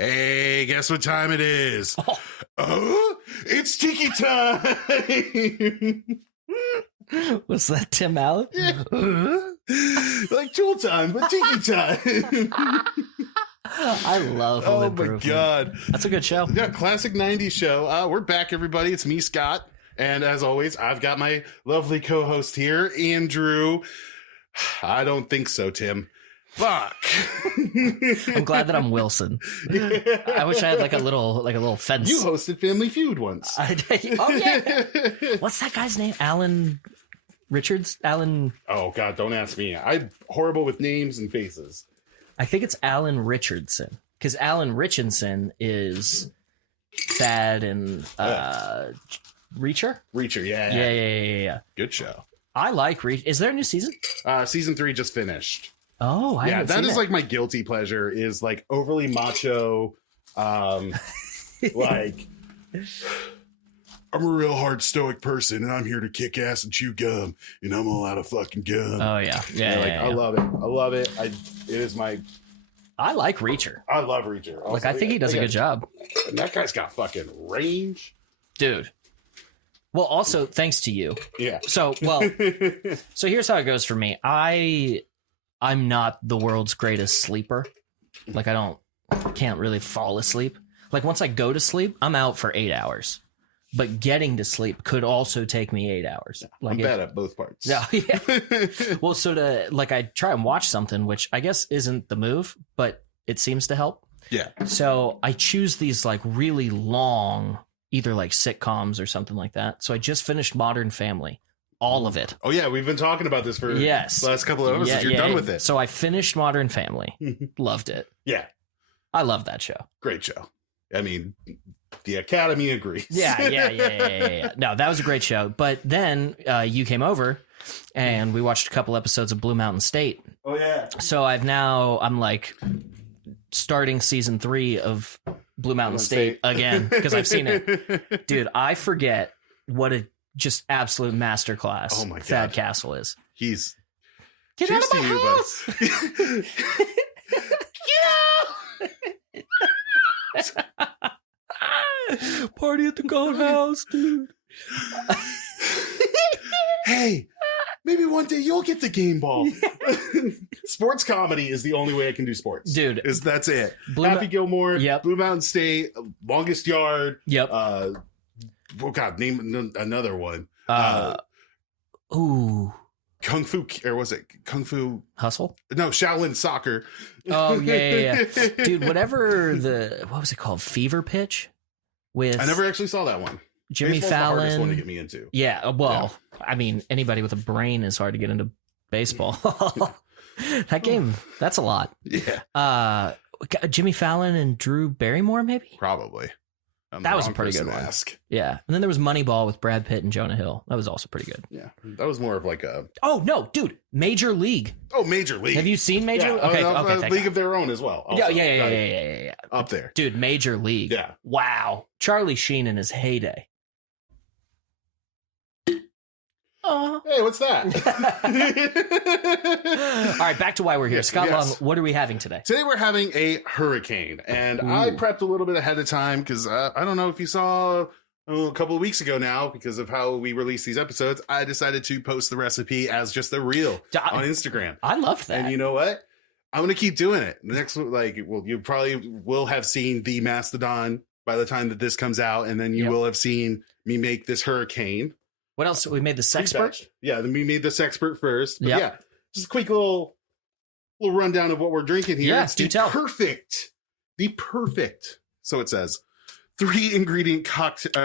Hey, guess what time it is? Oh, it's Tiki time. Was that Tim Allen? Yeah. Like Tool time, but Tiki time. I love Home Oh my Improvement. God. That's a good show. Yeah, classic 90s show. We're back, everybody. It's me, Scott. And as always, I've got my lovely co-host here, Andrew. I don't think so, Tim. Fuck. I'm glad that I'm Wilson. Yeah. I wish I had like a little fence. You hosted Family Feud once. Oh yeah. What's that guy's name? Alan Richards? Alan. Oh God, don't ask me. I'm horrible with names and faces. I think it's Alan Richardson, because Alan Richardson is Thad and Reacher. Reacher, yeah. Yeah. Good show. I like Reacher. Is there a new season? Season 3 just finished. Oh, I haven't that seen is it. like my guilty pleasure. Is like overly macho, like. I'm a real hard stoic person, and I'm here to kick ass and chew gum, and I'm all out of fucking gum. Oh yeah. I love it. I love it. It is my. I like Reacher. I love Reacher. Like, I think he does a good job. And that guy's got fucking range, Dude. Well, also thanks to you. yeah. So here's how it goes for me. I'm not the world's greatest sleeper. Like, can't really fall asleep. Like, once I go to sleep, I'm out for 8 hours. But getting to sleep could also take me 8 hours. Like, I'm bad at both parts. Yeah. Well, so I try and watch something, which I guess isn't the move, but it seems to help. Yeah. So I choose these like really long, either like sitcoms or something like that. So I just finished Modern Family. All of it. Oh yeah, we've been talking about this for the last couple of episodes. You're done with it. So I finished Modern Family. Loved it. Yeah. I love that show. Great show. I mean, the Academy agrees. Yeah. No, that was a great show. But then you came over and we watched a couple episodes of Blue Mountain State. Oh yeah. So I'm like starting season 3 of Blue Mountain State again because I've seen it. Dude, I forget what a just absolute masterclass Thad Castle is. He's Get out of my house! Party at the gold house, dude. Hey, maybe one day you'll get the game ball. Sports comedy is the only way I can do sports, dude. That's it. Happy Gilmore, Blue Mountain State, Longest Yard. Yep. Oh God, name another one. Kung Fu, or was it Kung Fu Hustle? No, Shaolin Soccer. Oh yeah. Dude, whatever what was it called? Fever Pitch? I never actually saw that one. Jimmy Baseball's Fallon. the hardest one to get me into. Yeah, well, I mean, anybody with a brain is hard to get into baseball. That game, that's a lot. Yeah. Jimmy Fallon and Drew Barrymore, maybe? Probably. That was a pretty good one. Yeah. And then there was Moneyball with Brad Pitt and Jonah Hill. That was also pretty good. Yeah. That was more of like a... Oh, no, dude. Major League. Oh, Major League. Have you seen Major League? Okay. League of Their Own as well. Also. Yeah. Up there. Dude, Major League. Yeah. Wow. Charlie Sheen in his heyday. Hey, what's that? All right, back to why we're here. Scott Long, what are we having today? Today we're having a hurricane, and I prepped a little bit ahead of time because I don't know if you saw a couple of weeks ago now, because of how we release these episodes, I decided to post the recipe as just a reel on Instagram. I love that. And you know what? I'm going to keep doing it. The next, you probably will have seen the Mastodon by the time that this comes out, and then you will have seen me make this hurricane. What else? We made the Sexpert? Yeah, then we made the Sexpert first. But yeah, just a quick little rundown of what we're drinking here. Yeah, it's the perfect, so it says, 3-ingredient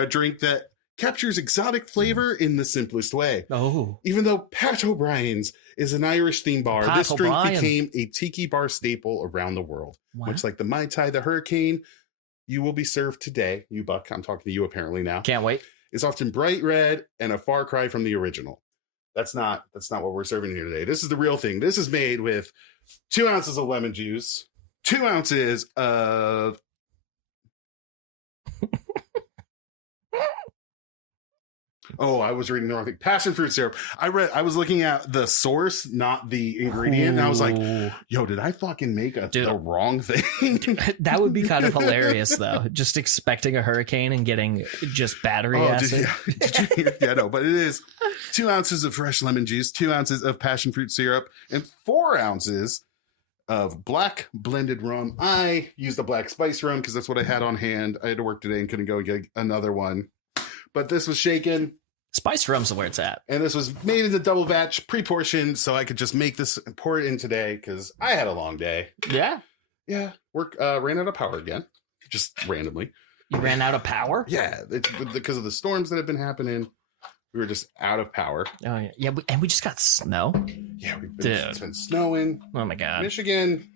drink that captures exotic flavor in the simplest way. Oh. Even though Pat O'Brien's is an Irish theme bar, this drink became a tiki bar staple around the world. Wow. Much like the Mai Tai, the Hurricane, you will be served today. You, Buck, I'm talking to you apparently now. Can't wait. It's often bright red and a far cry from the original. That's not what we're serving here today. This is the real thing. This is made with 2 ounces of lemon juice, 2 ounces of Oh, I was reading the wrong thing. Passionfruit syrup. I was looking at the source, not the ingredient. And I was like, yo, did I fucking make the wrong thing? That would be kind of hilarious, though. Just expecting a hurricane and getting just battery acid. No, but it is 2 ounces of fresh lemon juice, 2 ounces of passionfruit syrup, and 4 ounces of black blended rum. I used the black spice rum because that's what I had on hand. I had to work today and couldn't go and get another one. But this was shaken. Spice rum's where it's at. And this was made in the double batch, pre-portioned, so I could just make this and pour it in today because I had a long day. Yeah. Yeah. Work ran out of power again. Just randomly. You ran out of power? Yeah. It's because of the storms that have been happening. We were just out of power. Oh, yeah. Yeah, and we just got snow. Yeah, it's been snowing. Oh, my God. Michigan.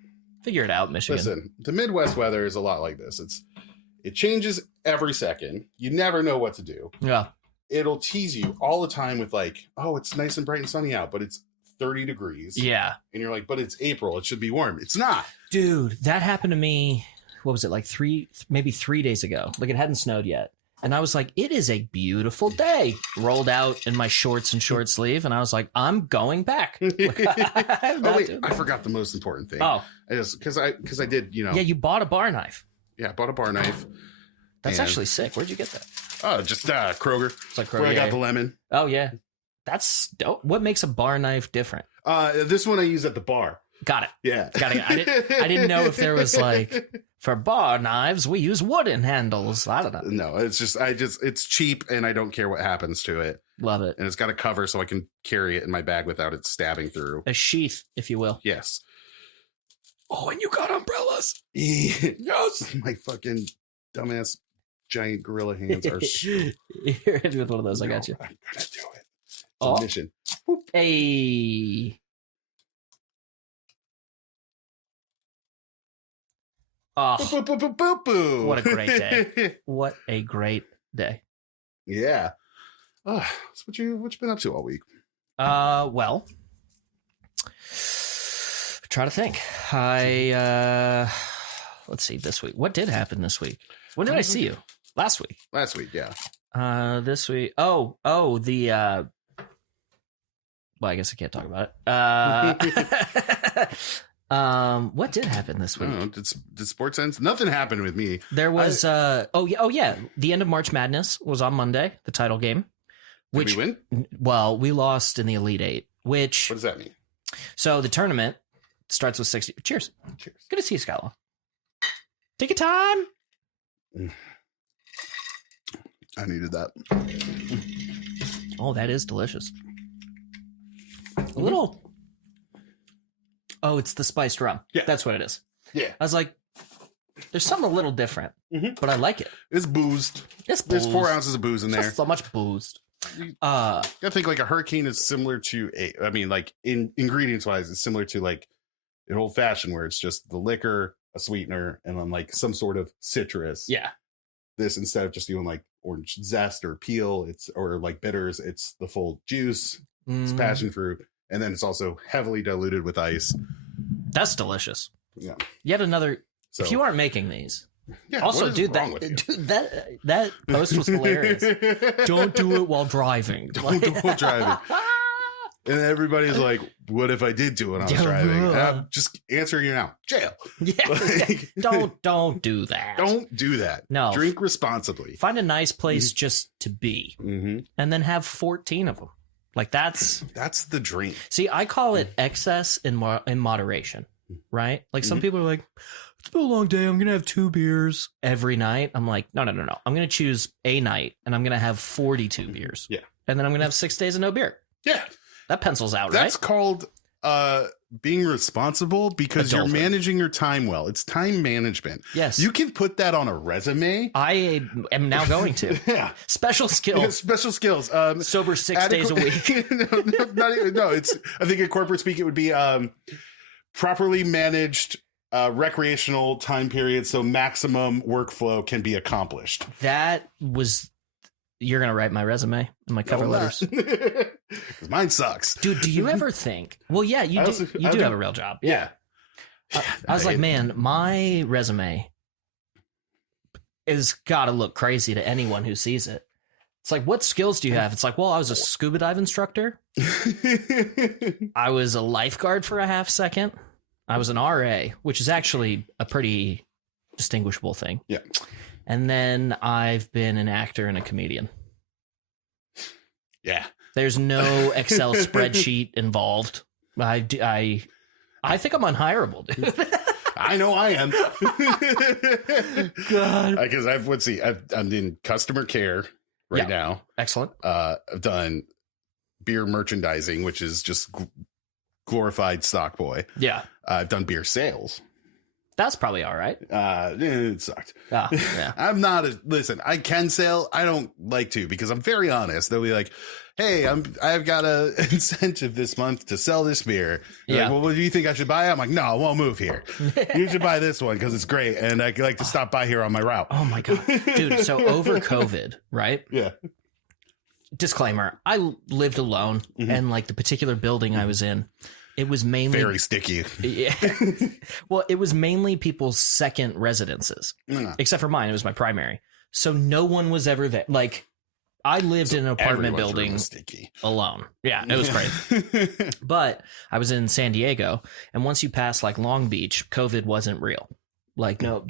Figure it out, Michigan. Listen, the Midwest weather is a lot like this. It changes every second. You never know what to do. Yeah. It'll tease you all the time with like, oh, it's nice and bright and sunny out, but it's 30 degrees. Yeah. And you're like, but it's April. It should be warm. It's not. Dude, that happened to me, what was it, like 3 days ago? Like it hadn't snowed yet. And I was like, it is a beautiful day. Rolled out in my shorts and short sleeve. And I was like, I'm going back. Like, I forgot the most important thing. Oh. Because I did, Yeah, you bought a bar knife. Yeah, I bought a bar knife. That's actually sick. Where'd you get that? Oh, just Kroger. It's like Kroger. Where I got the lemon. Oh, yeah. That's dope. What makes a bar knife different? This one I use at the bar. Got it. Yeah. Got it. I didn't know if there was like, for bar knives, we use wooden handles. I don't know. No, it's cheap and I don't care what happens to it. Love it. And it's got a cover so I can carry it in my bag without it stabbing through. A sheath, if you will. Yes. Oh, and you got umbrellas. Yes. My fucking dumbass giant gorilla hands are You're with one of those. I got you. I'm gonna do it. It's a mission. Whoop. Hey. Oh, boop, boop, boop, boop, boop. What a great day. What a great day. Yeah. So what you been up to all week? Well, try to think. Let's see, this week. What did happen this week? When did I see you? Last week. Last week, yeah. This week. Oh, the well, I guess I can't talk about it. What did happen this week? I don't know. Did sports end? Nothing happened with me. There was oh yeah. The end of March Madness was on Monday, the title game. Did we win? Well, we lost in the Elite Eight, which what does that mean? So the tournament starts with 60. Cheers. Cheers. Good to see you, Skylar. Take your time. I needed that. Oh, that is delicious. A little. Oh, it's the spiced rum. Yeah. That's what it is. Yeah. I was like, there's something a little different, but I like it. It's boozed. There's 4 ounces of booze in there. So much boozed. I think like a hurricane is similar to in ingredients wise, it's similar to like an old fashioned where it's just the liquor, a sweetener, and then like some sort of citrus. Yeah. This instead of just doing like orange zest or peel, or like bitters, it's the full juice. It's passion fruit, and then it's also heavily diluted with ice. That's delicious. Yeah. Yet another. So, if you aren't making these, yeah. Also, dude, that post was hilarious. Don't do it while driving. Don't do it while driving. And everybody's like, "What if I did do it when I was driving?" And I'm just answering you now. Jail. Yeah. Like, don't do that. Don't do that. No. Drink responsibly. Find a nice place just to be, and then have 14 of them. Like that's the dream. See, I call it excess in moderation, right? Like some people are like, it's been a long day. I'm going to have 2 beers every night. I'm like, no. I'm going to choose a night and I'm going to have 42 beers. Yeah. And then I'm going to have 6 days of no beer. Yeah. That pencils out, right? That's called being responsible because you're managing your time well. It's time management. Yes. You can put that on a resume. I am now going to. Yeah. Special skills. Yeah, special skills. Sober 6 days a week. No, it's, I think in corporate speak, it would be properly managed recreational time period so maximum workflow can be accomplished. You're going to write my resume and my cover letters. Because mine sucks. Dude, do you ever think? Well, yeah, you do have a real job. Yeah. I was like, man, my resume is got to look crazy to anyone who sees it. It's like, what skills do you have? It's like, well, I was a scuba dive instructor. I was a lifeguard for a half second. I was an RA, which is actually a pretty distinguishable thing. Yeah. And then I've been an actor and a comedian. Yeah. There's no Excel spreadsheet involved. I think I'm unhireable, dude. I know I am. God. Because I'm in customer care right now. Excellent. I've done beer merchandising, which is just glorified stock boy. Yeah. I've done beer sales. That's probably all right. It sucked. Yeah. I'm not listen, I can sell. I don't like to because I'm very honest. They'll be like, hey, I've got a incentive this month to sell this beer. Yeah. Like, well, what do you think I should buy? I'm like, no, I won't move here. You should buy this one because it's great. And I like to stop by here on my route. Oh my God. Dude, so over COVID, right? Yeah. Disclaimer, I lived alone and like the particular building I was in, it was mainly very sticky. Yeah. Well, it was mainly people's second residences, except for mine. It was my primary. So no one was ever there. Like I lived in an apartment building alone. Yeah, it was crazy. But I was in San Diego. And once you pass like Long Beach, COVID wasn't real. Like no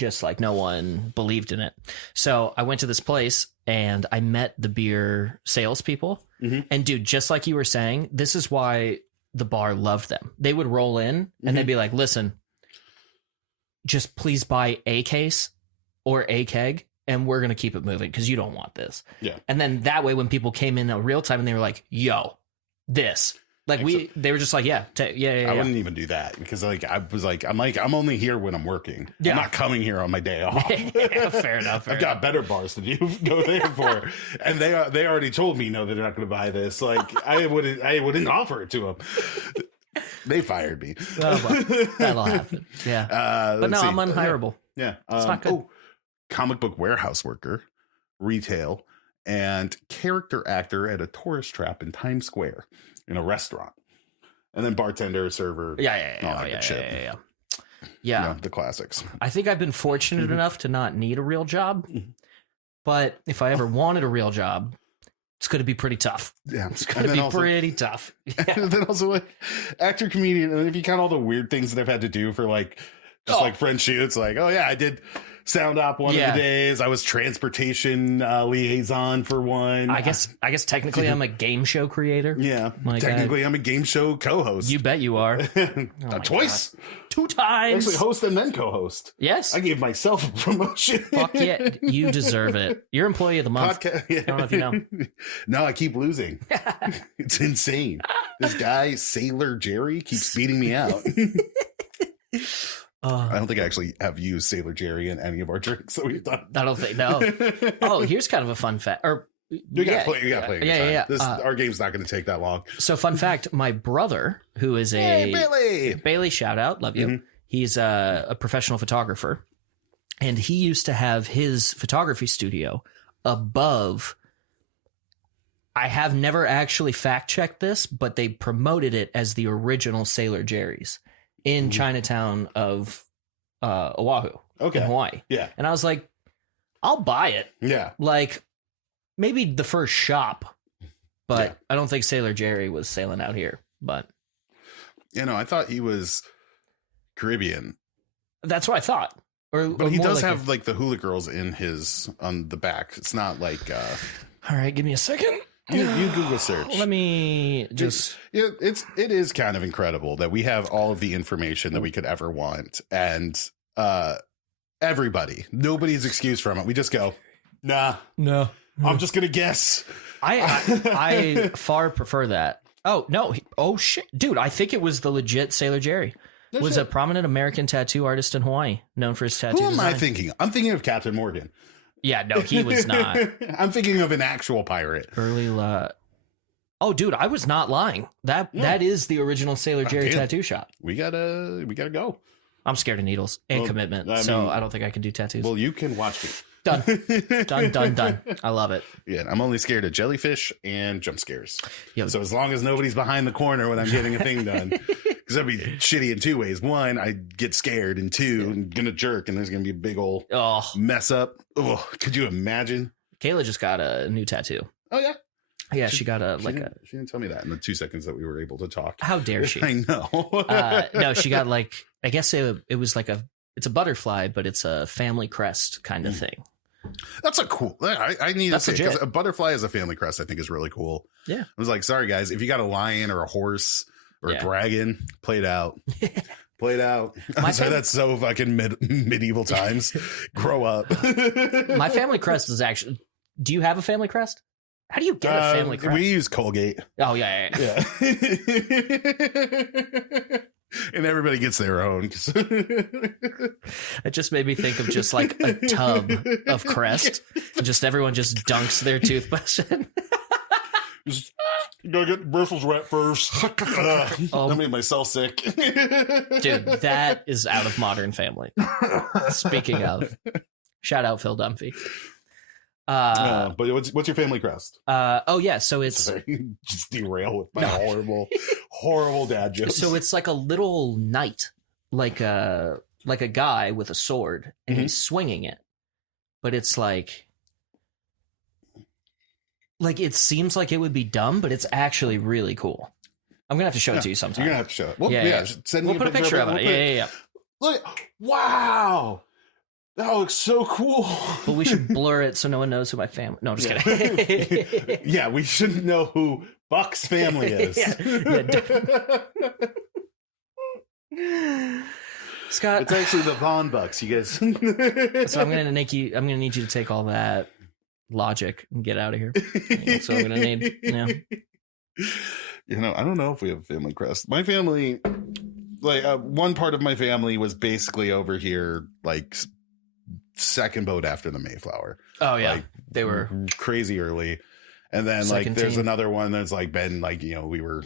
one believed in it. So I went to this place and I met the beer salespeople. And dude, just like you were saying, this is why the bar loved them. They would roll in and they'd be like, listen, just please buy a case or a keg and we're going to keep it moving because you don't want this. Yeah. And then that way, when people came in real time and they were like, yo, this. Like they were just like, yeah. I wouldn't even do that because I'm only here when I'm working. Yeah. I'm not coming here on my day off. Yeah, fair enough. I've got better bars to go there for. And they already told me, no, they're not going to buy this. Like I wouldn't offer it to them. They fired me. Oh, well, that'll happen. Yeah. But no, I'm unhireable. Yeah. It's not good. Comic book warehouse worker, retail, and character actor at a tourist trap in Times Square. In a restaurant, and then bartender, server, yeah. You know, the classics. I think I've been fortunate enough to not need a real job, but if I ever wanted a real job, it's going to be pretty tough. Yeah, it's going to be pretty tough. Yeah. And then also like actor, comedian, and if you count all the weird things that I've had to do for like just like friend shoots, like I did sound op one of the days. I was transportation liaison for one. I guess technically I'm a game show creator. Yeah. Like technically I'm a game show co-host. You bet you are. Twice. God. 2 times. Actually host and then co-host. Yes. I gave myself a promotion. Fuck yeah. You deserve it. You're employee of the month. I don't know if you know. No, I keep losing. It's insane. This guy, Sailor Jerry, keeps beating me out. I don't think I actually have used Sailor Jerry in any of our drinks that we've done. I don't think, no. Oh, here's kind of a fun fact. You gotta play. Yeah. Our game's not going to take that long. So, fun fact: my brother, who is Bailey, shout out, love you. He's a professional photographer, and he used to have his photography studio above. I have never actually fact checked this, but they promoted it as the original Sailor Jerry's in Chinatown of Oahu, in Hawaii. Yeah, and I was like, I'll buy it. Yeah, like. Maybe the first shop, but I don't think Sailor Jerry was sailing out here. But I thought he was Caribbean. That's what I thought. But he does have like the hula girls in his on the back. It's not like. All right, give me a second. You Google search. Let me just. It is kind of incredible that we have all of the information that we could ever want, and nobody's excused from it. We just go, nah, no. I'm just gonna guess. I far prefer that. Oh no! Oh shit, dude! I think it was the legit Sailor Jerry. Was a prominent American tattoo artist in Hawaii, known for his tattoo design. Who am I thinking? I'm thinking of Captain Morgan. Yeah, no, he was not. I'm thinking of an actual pirate. Oh, dude, I was not lying. That is the original Sailor Jerry tattoo shop. We gotta go. I'm scared of needles and commitment, so I don't think I can do tattoos. Well, you can watch me. Done. I love it. Yeah, I'm only scared of jellyfish and jump scares. Yep. So as long as nobody's behind the corner when I'm getting a thing done, because that'd be shitty in 2 ways. 1, I get scared, and 2, I'm gonna jerk, and there's gonna be a big old mess up. Oh, could you imagine? Kayla just got a new tattoo. Oh yeah. Yeah, she got a She didn't tell me that in the 2 seconds that we were able to talk. How dare she? I know. No, she got like, I guess it was like it's a butterfly, but it's a family crest kind of thing. That's a cool. I need That's to say, because legit. a butterfly as a family crest, I think, is really cool. Yeah. I was like, sorry guys, if you got a lion or a horse or a dragon, play it out. Play it out. I'm sorry, that's so fucking medieval times. Grow up. My family crest is actually. Do you have a family crest? How do you get a family crest? We use Colgate. Oh yeah. And everybody gets their own. It just made me think of just like a tub of Crest. And just everyone just dunks their toothbrush in. Just, you gotta get the bristles wet first. That made myself sick. Dude, that is out of Modern Family. Speaking of, shout out Phil Dunphy. But what's your family crest? So it's Sorry, just derail with my horrible dad jokes. So it's like a little knight, like a guy with a sword, and he's swinging it, but it's like it seems like it would be dumb, but it's actually really cool. I'm gonna have to show it to you sometime. You're gonna have to show it. Well, Send we'll me put a picture of it. Yeah. Look, wow. That looks so cool. But we should blur it so no one knows who my family. No, I'm just kidding. Yeah, we shouldn't know who Buck's family is. Scott, it's actually the Von Bucks, you guys. So I'm gonna need you to take all that logic and get out of here. That's what I'm gonna need. I don't know if we have a family crest. My family, one part of my family was basically over here, like second boat after the Mayflower. Oh yeah, they were crazy early, and then there's another one that's been we were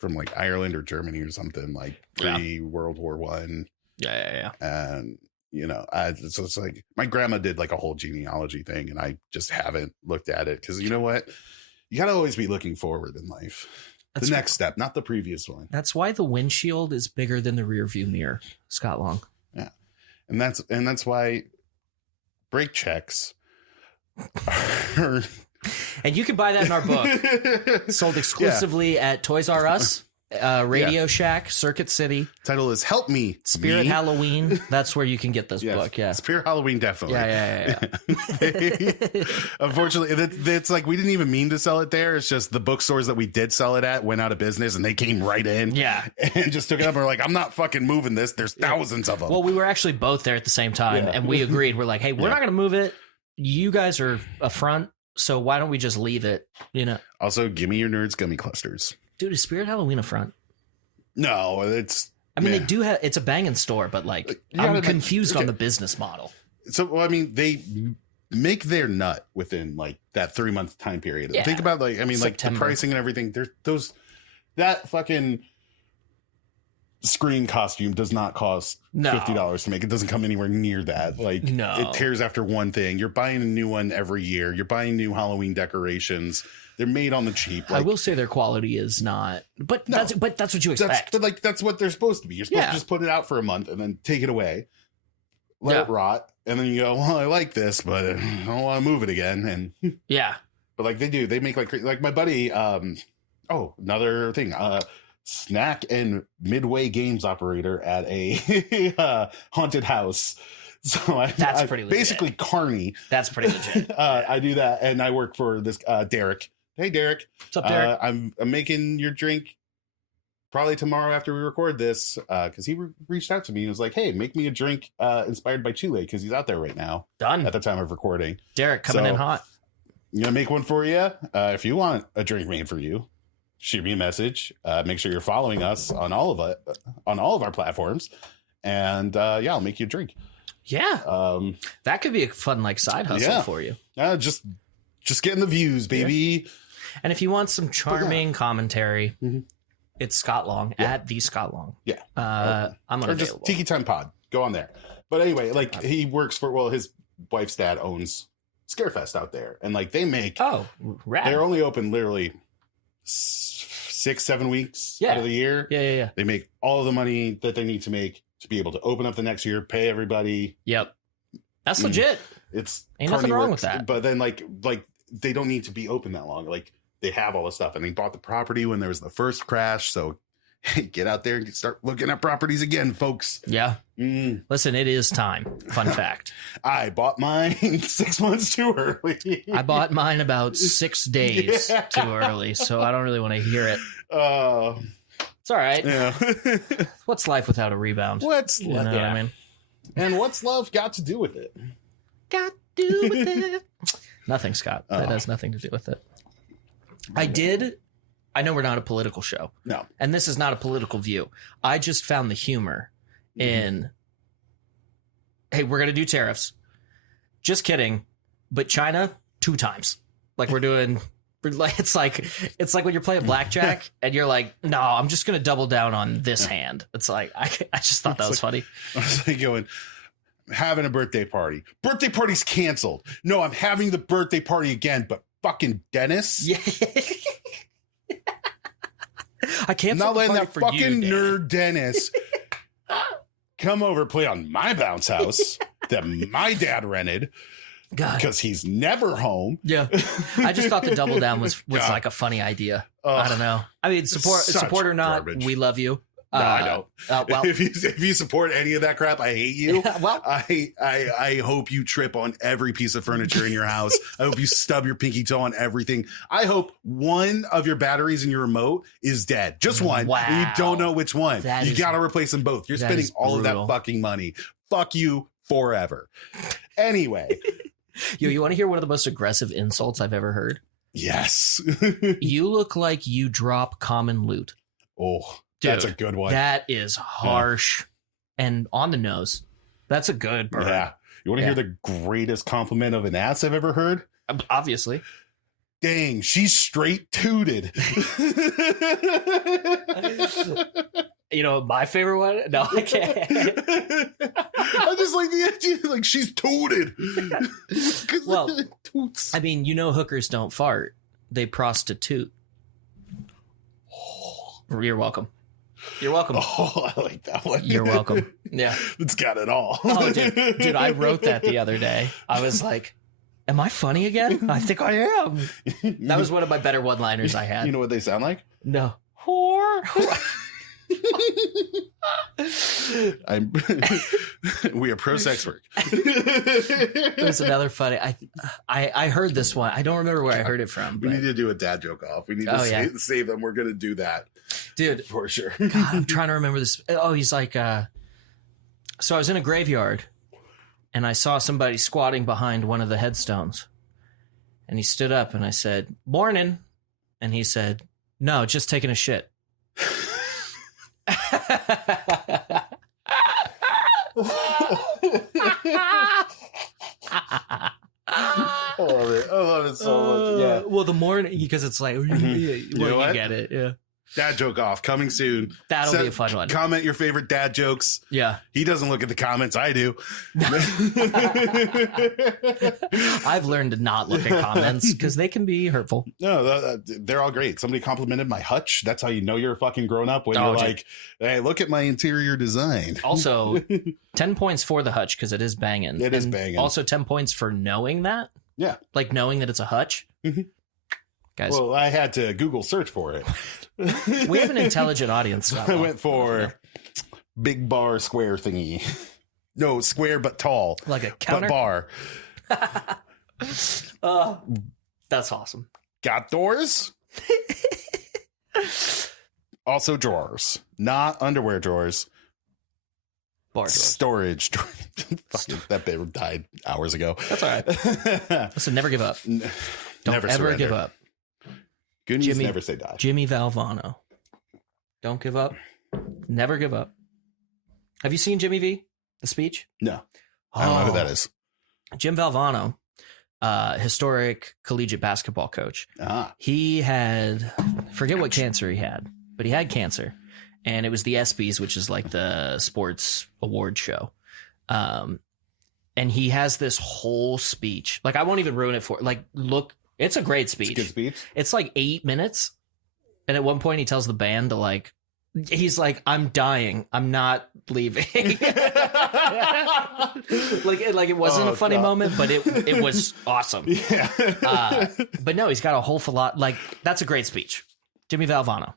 from Ireland or Germany or something pre World War One. Yeah. And so it's my grandma did a whole genealogy thing, and I just haven't looked at it because you know what, you gotta always be looking forward in life. The next step, not the previous one. That's why the windshield is bigger than the rear view mirror, Scott Long. Yeah, and that's why brake checks are... And you can buy that in our book. Sold exclusively at Toys R Us, Radio Shack, Circuit City. Title is Help Me, Spirit Halloween. That's where you can get this book. Yeah, Spirit Halloween, definitely. Yeah. Unfortunately, it's we didn't even mean to sell it there. It's just the bookstores that we did sell it at went out of business, and they came right in. Yeah, and just took it up. And we're like, I'm not fucking moving this. There's thousands of them. Well, we were actually both there at the same time, and we agreed. We're like, hey, we're not going to move it. You guys are a front. So why don't we just leave it? Also, give me your Nerds gummy clusters. Dude, is Spirit Halloween a front? No, it's... I mean, they do have... It's a banging store, but I'm confused on the business model. So, they make their nut within that 3-month time period. Yeah. Think about September. the pricing and everything. There's that fucking screen costume does not cost $50 to make. It doesn't come anywhere near that. No. It tears after one thing. You're buying a new one every year. You're buying new Halloween decorations. They're made on the cheap. I will say their quality is not, but that's what you expect. That's what they're supposed to be. You're supposed to just put it out for a month and then take it away, let it rot, and then you go, well, I like this, but I don't want to move it again. And but they make my buddy. Another thing. Snack and midway games operator at a haunted house. So that's pretty legit. Basically Carney. That's pretty legit. I do that, and I work for this Derek. Hey Derek. What's up, Derek? I'm making your drink probably tomorrow after we record this, because he reached out to me and was like, hey, make me a drink inspired by Chile, because he's out there right now. Done. At the time of recording. Derek coming in hot. I'm gonna make one for you. If you want a drink made for you, shoot me a message. Make sure you're following us on all of our platforms, and I'll make you a drink. Yeah, that could be a fun side hustle for you. Just getting the views, baby. Yeah. And if you want some charming commentary, it's Scott Long at the Scott Long. Yeah, I'm unavailable. Or just Tiki Time Pod. Go on there. But anyway, he works for his wife's dad owns Scarefest out there, and they make rad. They're only open literally 6-7 weeks out of the year. Yeah. They make all the money that they need to make to be able to open up the next year, pay everybody. Yep. That's legit. It's ain't nothing wrong with that. But then they don't need to be open that long. Like they have all the stuff, and they bought the property when there was the first crash. So get out there and start looking at properties again, folks. Yeah. Listen, it is time. Fun fact. I bought mine 6 months too early. I bought mine about 6 days too early, so I don't really want to hear it. It's all right. Yeah. What's life without a rebound? What's You know what I mean? And what's love got to do with it? Got to do with it. Nothing, Scott. That has nothing to do with it. I know we're not a political show. No. And this is not a political view. I just found the humor in, hey, we're going to do tariffs. Just kidding. But China, 2 times. Like it's like when you're playing blackjack and you're like, no, I'm just going to double down on this hand. It's like, I just thought that was funny. I was like going, having a birthday party. Birthday party's canceled. No, I'm having the birthday party again, but fucking Dennis. Yeah. I can't not letting that for fucking you, nerd Dennis come over play on my bounce house that my dad rented because he's never home. Yeah, I just thought the double down was like a funny idea. I don't know. I mean, support or not, garbage. We love you. No, I don't. Well, if you support any of that crap, I hate you. Well, I hope you trip on every piece of furniture in your house. I hope you stub your pinky toe on everything. I hope one of your batteries in your remote is dead. Just one. Wow. And you don't know which one. You got to replace them both. You're spending all of that fucking money. Fuck you forever. Anyway. You want to hear one of the most aggressive insults I've ever heard? Yes. You look like you drop common loot. Oh. Dude, that's a good one. That is harsh and on the nose. That's a good burn. Yeah. You want to hear the greatest compliment of an ass I've ever heard? Obviously. Dang, she's straight tooted. You know, my favorite one? No, I can't. I just like the idea, like she's tooted. Well, I mean, you know, hookers don't fart. They prostitute. You're welcome. You're welcome. Oh, I like that one. You're welcome. Yeah. It's got it all. Oh, dude, I wrote that the other day. I was like, am I funny again? I think I am. That was one of my better one-liners I had. You know what they sound like? No. Whore. We are pro sex work. There's another funny. I heard this one. I don't remember where I heard it from. We need to do a dad joke off. We need to save them. We're gonna do that, dude, for sure. God, I'm trying to remember this. Oh, he's like, so I was in a graveyard, and I saw somebody squatting behind one of the headstones, and he stood up, and I said, "Morning," and he said, "No, just taking a shit." I love it so much. Yeah. Well, the morning, because it's like, you get it. Yeah. Dad joke off coming soon. That'll be a fun one. Comment your favorite dad jokes. Yeah. He doesn't look at the comments. I do. I've learned to not look at comments because they can be hurtful. No, they're all great. Somebody complimented my hutch. That's how you know you're a fucking grown up when you're like, hey, look at my interior design. Also, 10 points for the hutch because it is banging. It is banging. Also 10 points for knowing that. Yeah. Like knowing that it's a hutch. Mm-hmm. Guys. Well, I had to Google search for it. We have an intelligent audience. I went for big bar square thingy. No, square but tall. Like a counter? But bar. That's awesome. Got doors. Also drawers. Not underwear drawers. Bar drawers. Storage. Fucking, that bit died hours ago. That's all right. Listen, never give up. Don't never ever surrender. give up. Good news, never say die. Jimmy Valvano. Don't give up. Never give up. Have you seen Jimmy V? The speech? No. I don't know who that is. Jim Valvano, historic collegiate basketball coach. Ah. He had, forget what cancer he had, but he had cancer. And it was the ESPYs, which is like the sports award show. And he has this whole speech. Like, I won't even ruin it for, like, look. It's a great speech. It's a good speech. It's like 8 minutes. And at one point he tells the band to like He's like, I'm dying. I'm not leaving. like it wasn't a funny moment, but it was awesome. Yeah. But no, he's got a whole lot. Like, that's a great speech. Jimmy Valvano.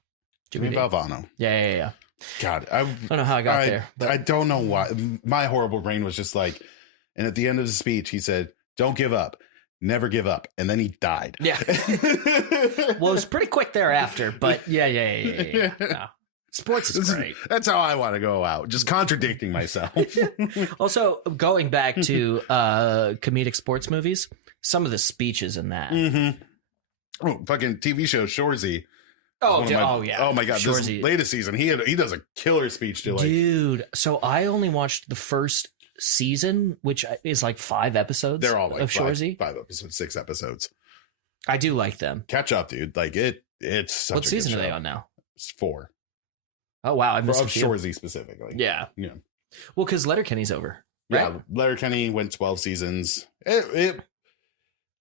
Jimmy Valvano. Yeah. God, I don't know how I got there. But I don't know why. My horrible brain was just like, and at the end of the speech, he said, "Don't give up, never give up," and then he died. Yeah. Well, it was pretty quick thereafter, but yeah. No. Sports is great. That's how I want to go out, just contradicting myself. Also, going back to comedic sports movies, some of the speeches in that. Mm-hmm. Oh, fucking TV show Shoresy. Yeah. Oh my God. Shoresy. This latest season, he does a killer speech to like. Dude, so I only watched the first season, which is like 5 episodes. They're all like of Shoresy. 5 episodes, 6 episodes. I do like them. Catch up, dude. Like it's such What a season good are they show. on now? It's 4. Oh wow, I missed Of a few. Shoresy specifically. Yeah. Well, because Letterkenny's over. Right? Yeah, Letterkenny went 12 seasons.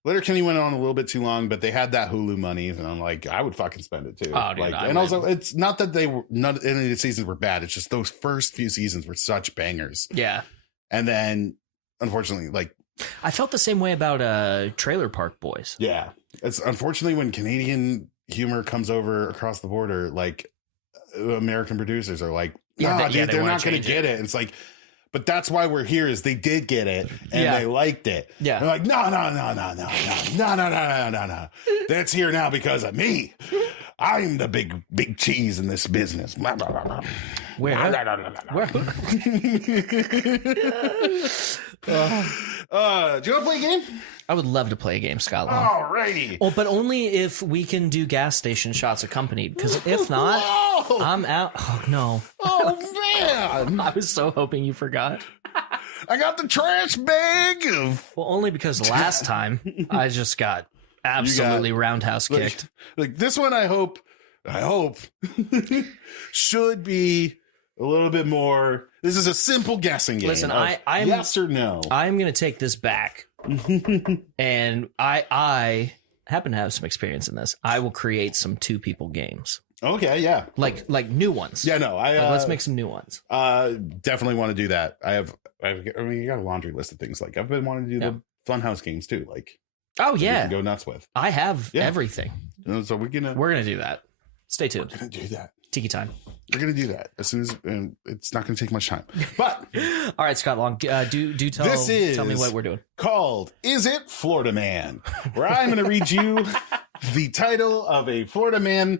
Letterkenny went on a little bit too long, but they had that Hulu money, and I'm like, I would fucking spend it too. Oh, dude, like, I and would. also, it's not that none of the seasons were bad. It's just those first few seasons were such bangers. Yeah. And then, unfortunately, like I felt the same way about Trailer Park Boys. yeah, it's unfortunately when Canadian humor comes over across the border, like American producers are like, nah, dude, they're not going to get it. And it's like, but that's why we're here. Is they did get it and they liked it. Yeah, they're like, no. That's here now because of me. I'm the big cheese in this business. Where? Do you want to play a game? I would love to play a game, Scott Long. Alrighty. Oh, but only if we can do gas station shots accompanied. Because if not, I'm out. Oh no. Oh man. I was so hoping you forgot. I got the trash bag of. Well, only because last time I just got absolutely roundhouse kicked. Like this one, I hope should be a little bit more. This is a simple guessing game. Listen, I'm yes or no. I'm going to take this back, and I happen to have some experience in this. I will create some 2 people games. Okay, yeah, like new ones. Yeah, no, let's make some new ones. Definitely want to do that. I mean, you got a laundry list of things. Like I've been wanting to do the funhouse games too. Like, oh yeah, we can go nuts with. I have everything. So we're gonna do that. Stay tuned. We're gonna do that. Tiki time. We're gonna do that as soon as, and it's not gonna take much time. But all right, Scott Long, tell me what we're doing. Called "Is It Florida Man?" Where I'm gonna read you the title of a Florida Man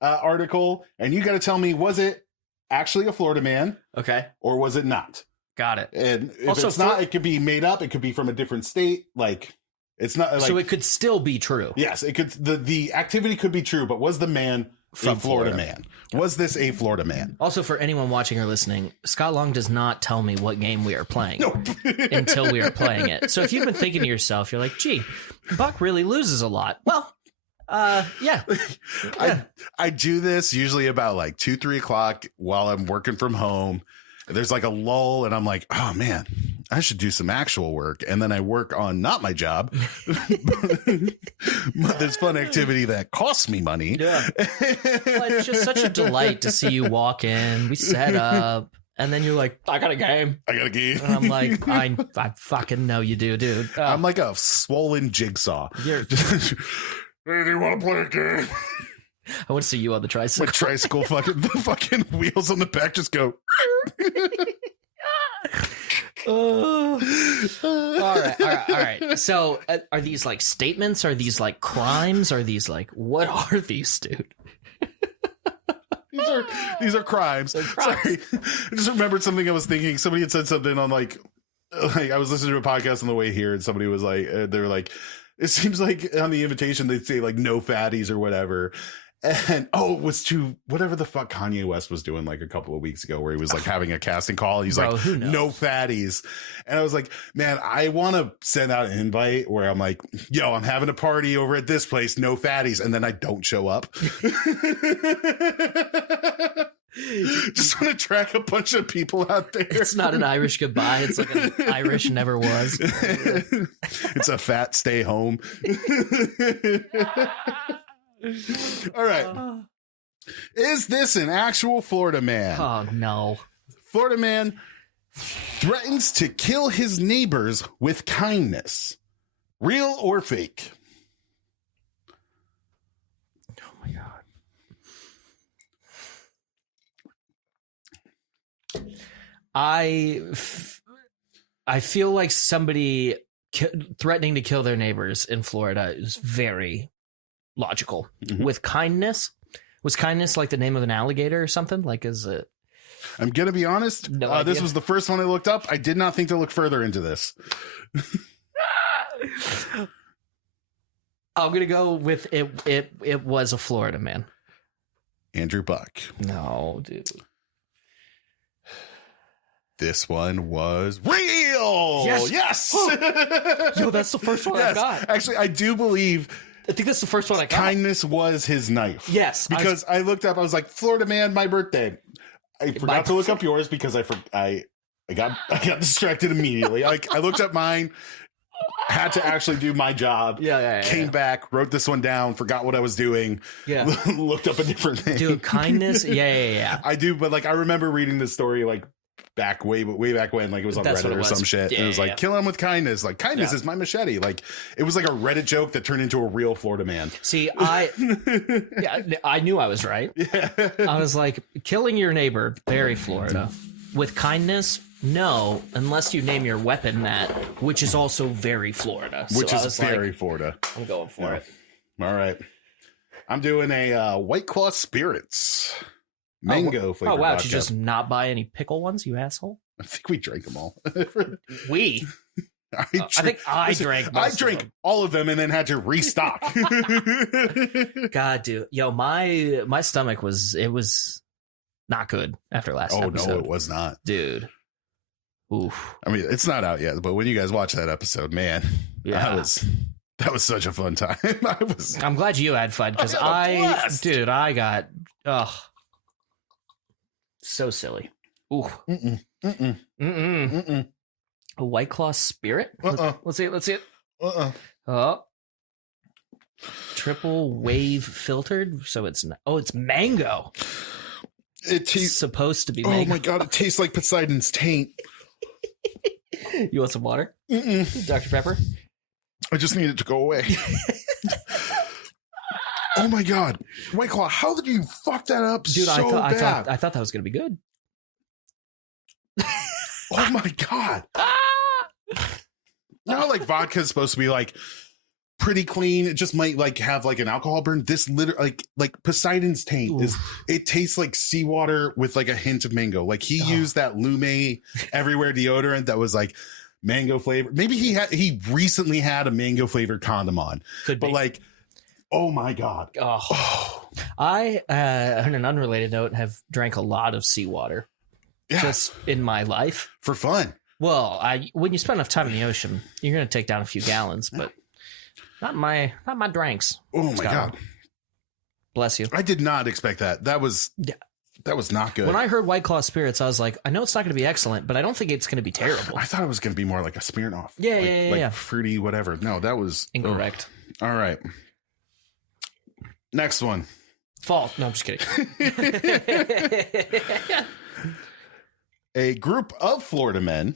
article, and you got to tell me, was it actually a Florida man? Okay. Or was it not? Got it. And if also, it's not, it could be made up. It could be from a different state. Like it's not. Like, so it could still be true. Yes, it could. The activity could be true, but was the man from Florida man? Was this a Florida man? Also, for anyone watching or listening, Scott Long does not tell me what game we are playing until we are playing it. So if you've been thinking to yourself, you're like, gee, Buck really loses a lot. Well, yeah. I do this usually about like 2-3 o'clock while I'm working from home. There's like a lull and I'm like, oh man, I should do some actual work. And then I work on not my job, but there's fun activity that costs me money. Yeah. Well, it's just such a delight to see you walk in. We set up. And then you're like, I got a game. And I'm like, I fucking know you do, dude. I'm like a swollen jigsaw. You're Hey, do you want to play a game? I want to see you on the tricycle. Like tricycle, the fucking wheels on the back just go. All right. So, are these like statements? Are these like crimes? Are these like what are these, dude? These are crimes. Sorry, I just remembered something I was thinking. Somebody had said something on like I was listening to a podcast on the way here, and somebody was like, they were like, it seems like on the invitation they'd say like no fatties or whatever. And it was to whatever the fuck Kanye West was doing like a couple of weeks ago, where he was like having a casting call. He's like, no fatties. And I was like, man, I want to send out an invite where I'm like, yo, I'm having a party over at this place, no fatties. And then I don't show up. Just want to track a bunch of people out there. It's not an Irish goodbye. It's like an Irish never was. It's a fat stay home. All right. Is this an actual Florida man? Oh, no. Florida man threatens to kill his neighbors with kindness. Real or fake? Oh, my God. I feel like somebody threatening to kill their neighbors in Florida is very logical. Mm-hmm. With kindness, was kindness like the name of an alligator or something? Like, is it? I'm gonna be honest. No this was the first one I looked up. I did not think to look further into this. I'm gonna go with it. It was a Florida man. Andrew Buck. No, dude. This one was real. Yes. Yo, that's the first one I got. Actually, I do believe. I think that's the first one I got. Kindness was his knife. Yes. Because I looked up, I was like, Florida man, my birthday. I forgot to look up yours because I got distracted immediately. Like I looked up mine, had to actually do my job. Came back, wrote this one down, forgot what I was doing. Yeah. Looked up a different thing. Dude, kindness. Yeah. I do, but like I remember reading this story like way back when, like it was on Reddit or some shit. It was like, kill him with kindness. Like kindness is my machete. Like it was like a Reddit joke that turned into a real Florida man. See, I knew I was right. Yeah. I was like, killing your neighbor, very Florida. With kindness, no, unless you name your weapon that, which is also very Florida. Which is very Florida. I'm going for it. All right. I'm doing a White Claw Spirits. Mango flavor. Oh wow! Vodka. Did you just not buy any pickle ones, you asshole? I think we drank them all. I drank all of them and then had to restock. God, dude, yo, my stomach was not good after last episode. No, it was not, dude. Oof. I mean, it's not out yet, but when you guys watch that episode, man, that was such a fun time. I'm glad you had fun because I got so silly. Ooh. A White Claw Spirit? Let's see it. Oh. Triple wave filtered. So it's mango. It's supposed to be mango. Oh my God, it tastes like Poseidon's taint. You want some water? Dr. Pepper? I just need it to go away. Oh my God, White Claw! How did you fuck that up, dude? I thought that was gonna be good. Oh my God! You know, like vodka is supposed to be like pretty clean. It just might like have like an alcohol burn. This literally like Poseidon's taint is. It tastes like seawater with like a hint of mango. Like he used that Lume Everywhere deodorant that was like mango flavored. Maybe he recently had a mango flavored condom on. But like. Oh my God. I, on an unrelated note, have drank a lot of seawater just in my life. For fun. Well, when you spend enough time in the ocean, you're going to take down a few gallons, but not my drinks. Oh my God. Bless you. I did not expect that. That was not good. When I heard White Claw Spirits, I was like, I know it's not going to be excellent, but I don't think it's going to be terrible. I thought it was going to be more like a Smirnoff. Yeah. Fruity, whatever. No, that was incorrect. All right. Next one. Fall. No, I'm just kidding. A group of Florida men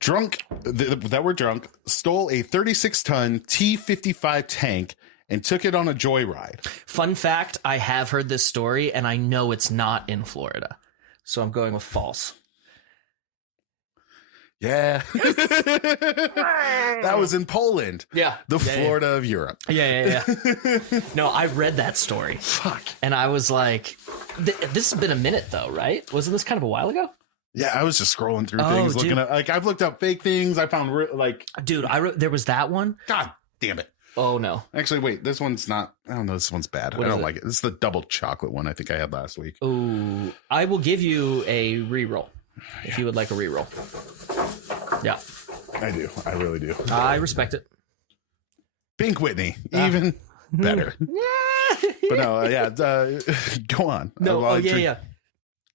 that were drunk stole a 36-ton T-55 tank and took it on a joyride. Fun fact, I have heard this story and I know it's not in Florida. So I'm going with false. Yeah. That was in Poland. Yeah. The Florida of Europe. Yeah. No, I read that story. Fuck. And I was like, this has been a minute though, right? Wasn't this kind of a while ago? Yeah, I was just scrolling through things, looking at like I've looked up fake things. I found dude, there was that one. God damn it. Oh no. Actually, wait, this one's not. I don't know. This one's bad. I don't like it. This is the double chocolate one I think I had last week. Ooh, I will give you a reroll if you would like a reroll. Yeah, I do. I really do. I respect it. Pink Whitney, even better. But no, go on. No, yeah.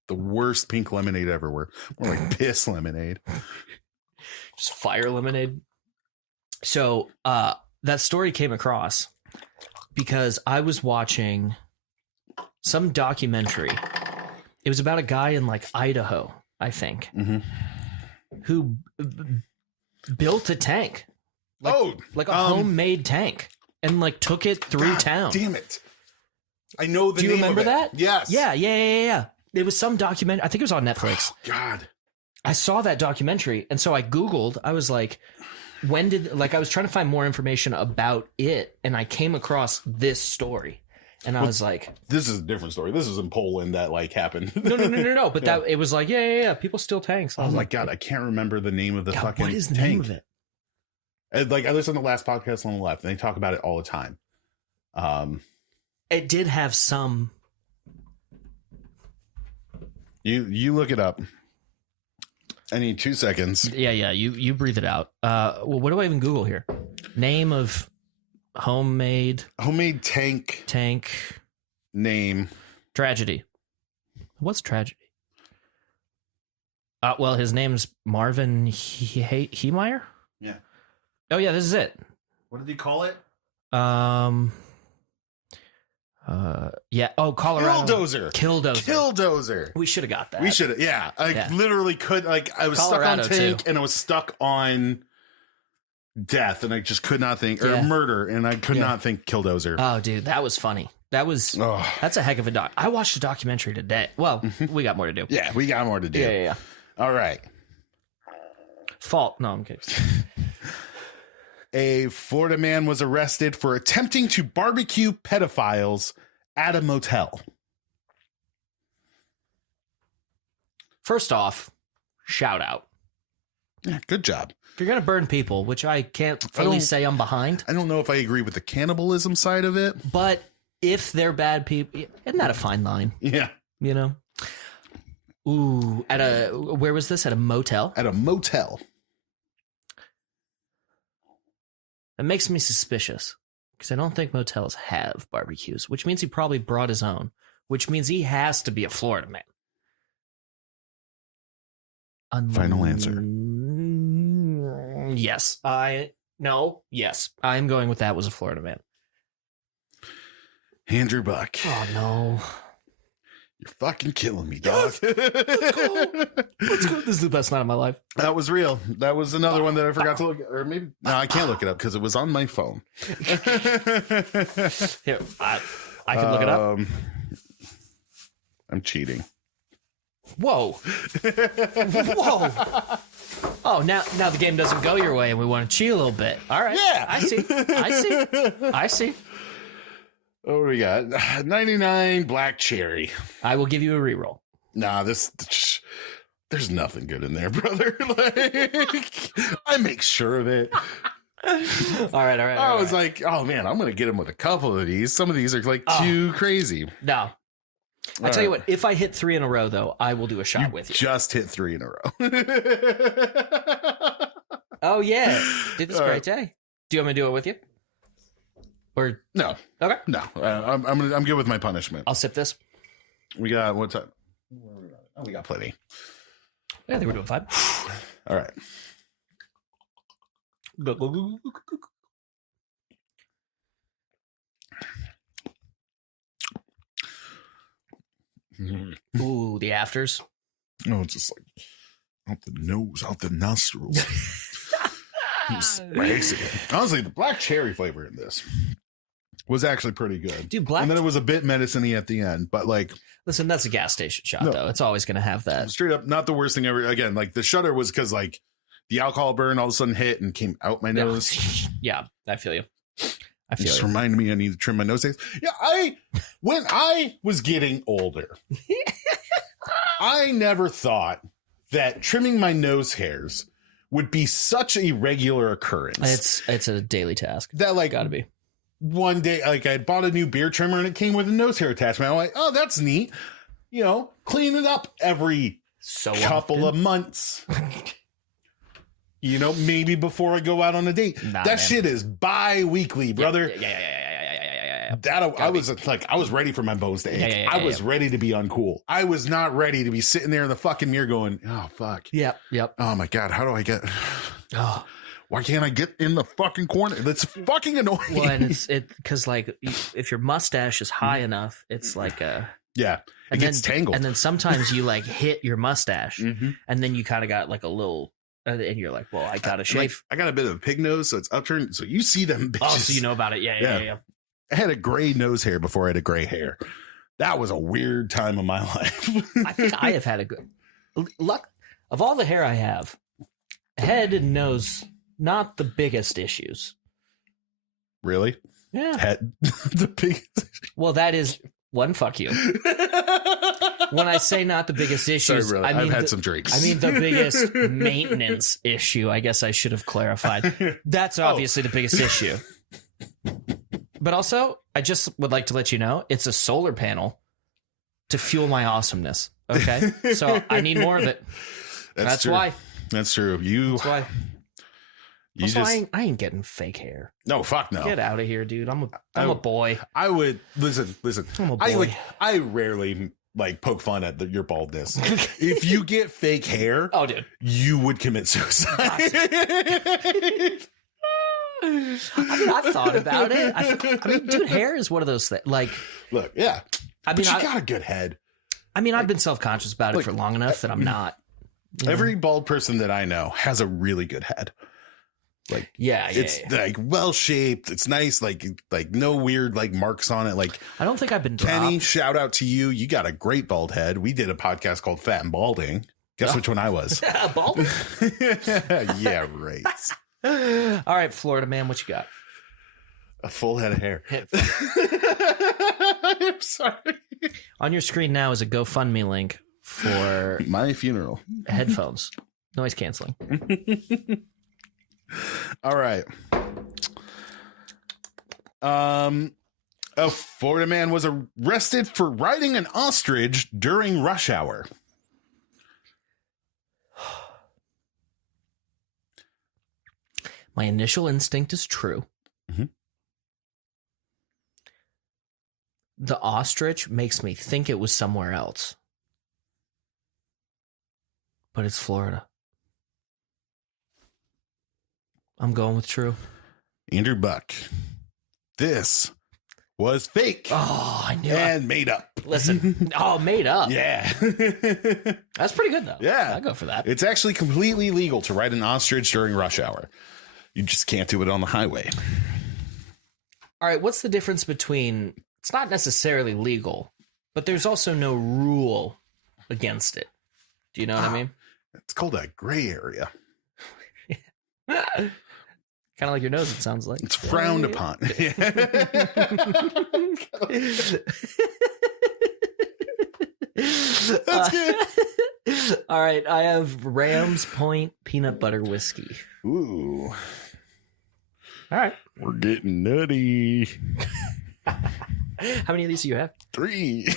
The worst pink lemonade ever. More like piss lemonade. Just fire lemonade. So, that story came across because I was watching some documentary. It was about a guy in like Idaho, I think, who built a tank. Like a homemade tank, and like took it through town. Damn it. I know the Do you name remember of it. that? Yes. Yeah. It was some documentary. I think it was on Netflix. Oh, God. I saw that documentary, and so I Googled. I was like, I was trying to find more information about it, and I came across this story. And I was like, this is a different story. This is in Poland that like happened. No. But that it was like, yeah. People steal tanks. Oh my God. I can't remember the name of the fucking what is the tank. name of it? Like I listened to the last podcast on the left, and they talk about it all the time. It did have some. You look it up. I need 2 seconds. Yeah. You breathe it out. Well, what do I even Google here? Name of homemade tank name. Tragedy. What's tragedy? Well, his name's Marvin Heemeyer. Yeah. Oh yeah, this is it. What did he call it? Yeah. Oh, Colorado. Killdozer. We should have got that. We should have. Yeah. I literally could. Like I was Colorado, stuck on tank, too. and I was stuck on death, and I just could not think, or murder, and I could not think Killdozer. Oh, dude, that was funny. That's a heck of a doc. I watched the documentary today. Well, we got more to do. Yeah, we got more to do. Yeah. All right. Fault. No, I'm kidding. A Florida man was arrested for attempting to barbecue pedophiles at a motel. First off, shout out. Yeah, good job. If you're going to burn people, which I can't fully say I'm behind. I don't know if I agree with the cannibalism side of it. But if they're bad people, isn't that a fine line? Yeah. You know? Ooh, where was this? At a motel? At a motel. That makes me suspicious because I don't think motels have barbecues, which means he probably brought his own, which means he has to be a Florida man. Final answer. Yes. Yes. I'm going with that was a Florida man. Andrew Buck. Oh, no. You're fucking killing me, dog. Yes. Let's go. This is the best night of my life. That was real. That was another one that I forgot to look at. Or maybe, no, I can't look it up because it was on my phone. Here, I can look it up. I'm cheating. Whoa. Whoa. Oh, now the game doesn't go your way and we want to cheat a little bit. All right. Yeah. I see. What do we got? 99 black cherry. I will give you a reroll. Nah, there's nothing good in there, brother. Like, I make sure of it. All right. I was like, oh man, I'm going to get him with a couple of these. Some of these are like too crazy. No. I tell you what, if I hit 3 in a row, though, I will do a shot with you. Just hit 3 in a row. Oh, yeah. Dude, this is a great day. Do you want me to do it with you? Or no. Okay. No. I'm good with my punishment. I'll sip this. We got what time? Oh, we got plenty. Yeah, I think we're doing fine. All right. Go. Ooh, the afters. Oh, it's just like out the nose, out the nostrils. Spicy. Honestly, the black cherry flavor in this was actually pretty good. Dude, and then it was a bit medicine-y at the end, but like, listen, that's a gas station shot, though. It's always going to have that. Straight up, not the worst thing ever. Again, like the shudder was because like the alcohol burn all of a sudden hit and came out my nose. Yeah, I feel you. Just reminded me I need to trim my nose hairs. Yeah, when I was getting older, I never thought that trimming my nose hairs would be such a regular occurrence. It's a daily task. That like gotta be. One day, like I had bought a new beard trimmer and it came with a nose hair attachment. I'm like, oh, that's neat. You know, clean it up every couple of months. You know, maybe before I go out on a date. That shit is bi-weekly, brother. Yeah. I was ready for my bones to ache. I was ready to be uncool. I was not ready to be sitting there in the fucking mirror going, oh, fuck. Yep. Oh, my God. How do I get... Oh. Why can't I get in the fucking corner? That's fucking annoying. Well, and it's because like if your mustache is high enough, it's like a it gets tangled, and then sometimes you like hit your mustache, and then you kind of got like a little, and you're like, well, I gotta shave. I got a bit of a pig nose, so it's upturned. So you see them bitches. Oh, so you know about it? Yeah. I had a gray nose hair before I had a gray hair. That was a weird time of my life. I think I have had a good luck of all the hair I have. Head and nose, not the biggest issues. Really? Yeah. Head, the biggest. Well, that is one. Fuck you. When I say not the biggest issues, Sorry, I mean I've had some drinks. I mean the biggest maintenance issue. I guess I should have clarified. That's obviously the biggest issue. But also, I just would like to let you know it's a solar panel to fuel my awesomeness. Okay, so I need more of it. That's true. why. That's true. That's why. You Also, just I ain't getting fake hair. no fuck no. Get out of here, dude. I'm a boy. I would listen. I'm a boy. I rarely like poke fun at your baldness. If you get fake hair, Oh, dude. you would commit suicide. I mean, I've thought about it. I mean, dude, hair is one of those things. Like, Look, yeah. I mean, But you got a good head. I mean, I've been self-conscious about it for long enough that I'm not. Every bald person that I know has a really good head. Like, it's like well shaped. It's nice. Like no weird like marks on it. Like, I don't think I've been Kenny, dropped. shout out to you. You got a great bald head. We did a podcast called Fat and Balding. Guess which one I was? Bald? Yeah, right. All right, Florida man, what you got? A full head of hair. I'm sorry. On your screen now is a GoFundMe link for My funeral. headphones. Noise canceling. All right. A Florida man was arrested for riding an ostrich during rush hour. My initial instinct is true. Mhm. The ostrich makes me think it was somewhere else. But it's Florida. I'm going with true. Andrew Buck. This was fake. Oh, I knew it. And made up. Listen. Oh, made up. Yeah. That's pretty good, though. Yeah. I'll go for that. It's actually completely legal to ride an ostrich during rush hour. You just can't do it on the highway. All right, what's the difference between it's not necessarily legal, but there's also no rule against it? Do you know what I mean? It's called a gray area. Kind of like your nose, it sounds like. It's frowned upon. That's good. All right, I have Rams Point peanut butter whiskey. Ooh. All right. We're getting nutty. How many of these do you have? 3.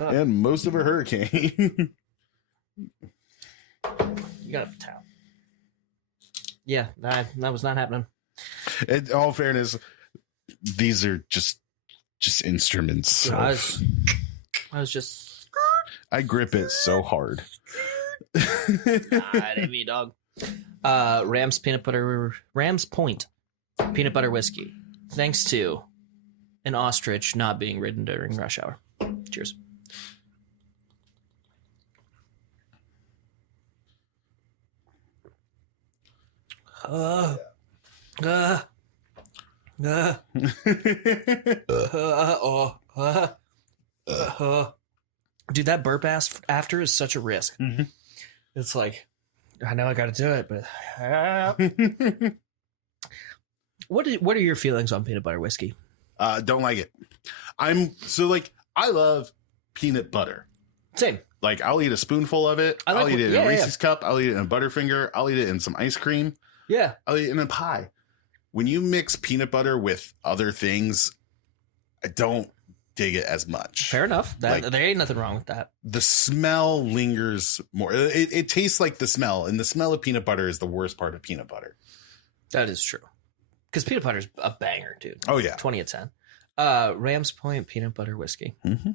And most of a hurricane. You got a towel. Yeah, that was not happening. In all fairness, these are just instruments. So I was just. I grip it so hard. I didn't mean, dog. Rams Point peanut butter whiskey. Thanks to an ostrich not being ridden during rush hour. Cheers. Dude, that burp ass after is such a risk. Mm-hmm. It's like, I know I got to do it, but what are your feelings on peanut butter whiskey? Don't like it. I love peanut butter. Same. Like, I'll eat a spoonful of it. I'll eat it in a Reese's cup. I'll eat it in a Butterfinger. I'll eat it in some ice cream. Yeah. I'll eat it in a pie. When you mix peanut butter with other things, I don't dig it as much. Fair enough. There ain't nothing wrong with that. The smell lingers more. It tastes like the smell, and the smell of peanut butter is the worst part of peanut butter. That is true. Because peanut butter's a banger, dude. Oh, yeah. 20 out of 10. Rams Point peanut butter whiskey. Mm-hmm.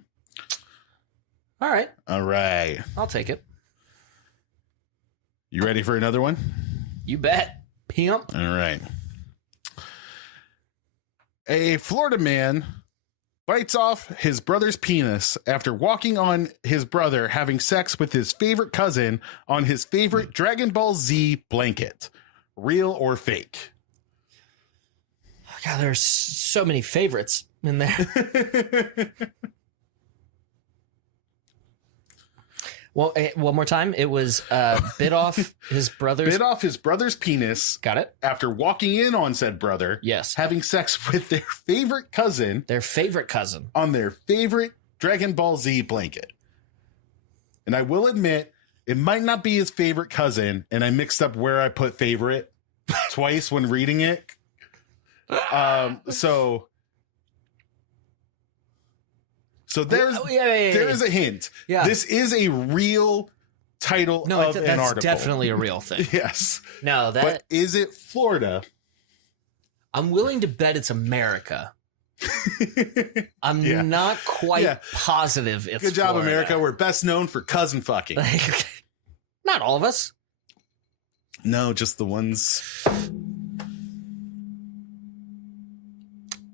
All right. All right. I'll take it. You ready for another one? You bet. Pimp. All right. A Florida man bites off his brother's penis after walking on his brother having sex with his favorite cousin on his favorite Dragon Ball Z blanket. Real or fake? God, there's so many favorites in there. Well, one more time. It was bit off his brother's penis. Got it. After walking in on said brother. Yes. Having sex with their favorite cousin. On their favorite Dragon Ball Z blanket. And I will admit, it might not be his favorite cousin, and I mixed up where I put favorite twice when reading it. So there's there is a hint. Yeah. This is a real title of an article. That's definitely a real thing. Yes. No, but is it Florida? I'm willing to bet it's America. I'm not quite positive it's Good job, Florida. America. We're best known for cousin fucking. Not all of us. No, just the ones.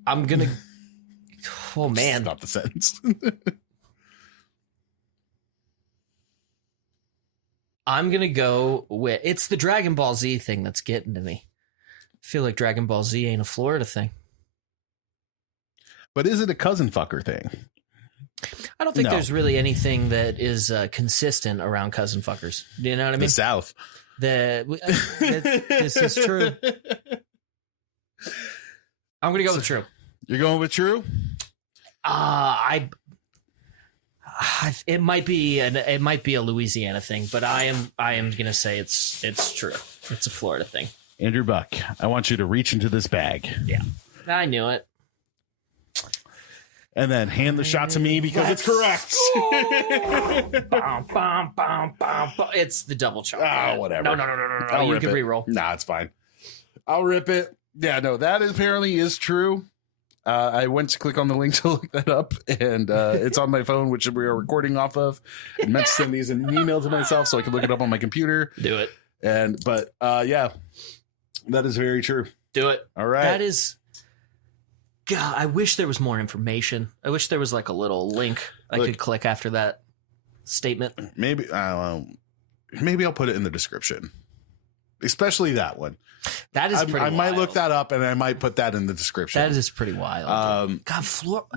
I'm gonna. Oh man, stop the sentence. I'm gonna go with it's the Dragon Ball Z thing that's getting to me. I feel like Dragon Ball Z ain't a Florida thing. But is it a cousin fucker thing? I don't think there's really anything that is consistent around cousin fuckers. Do you know what I mean? The South. This is true. I'm gonna go with true. You're going with true? It might be a Louisiana thing, but I am gonna say it's true. It's a Florida thing. Andrew Buck, I want you to reach into this bag. Yeah, I knew it. And then hand the shot to me because it's correct. It's the double chocolate. Oh, whatever. No. You can re-roll. Nah, it's fine. I'll rip it. Yeah, no, that apparently is true. I went to click on the link to look that up, and it's on my phone, which we are recording off of. I meant to send these in an email to myself so I can look it up on my computer. Do it. But yeah, that is very true. Do it. All right. That is. God, I wish there was more information. I wish there was like a little link I could click after that statement. Maybe I'll put it in the description, especially that one. That is pretty I might look that up and I might put that in the description. That is pretty wild. God,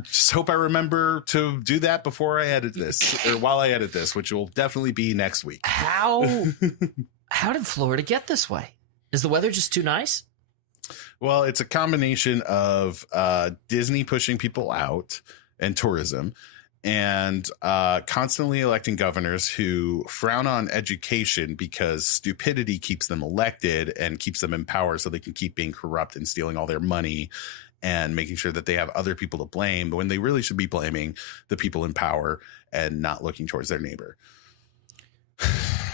just hope I remember to do that before I edit this or while I edit this, which will definitely be next week. How did Florida get this way? Is the weather just too nice? Well, it's a combination of Disney pushing people out and tourism and constantly electing governors who frown on education because stupidity keeps them elected and keeps them in power so they can keep being corrupt and stealing all their money and making sure that they have other people to blame when they really should be blaming the people in power and not looking towards their neighbor.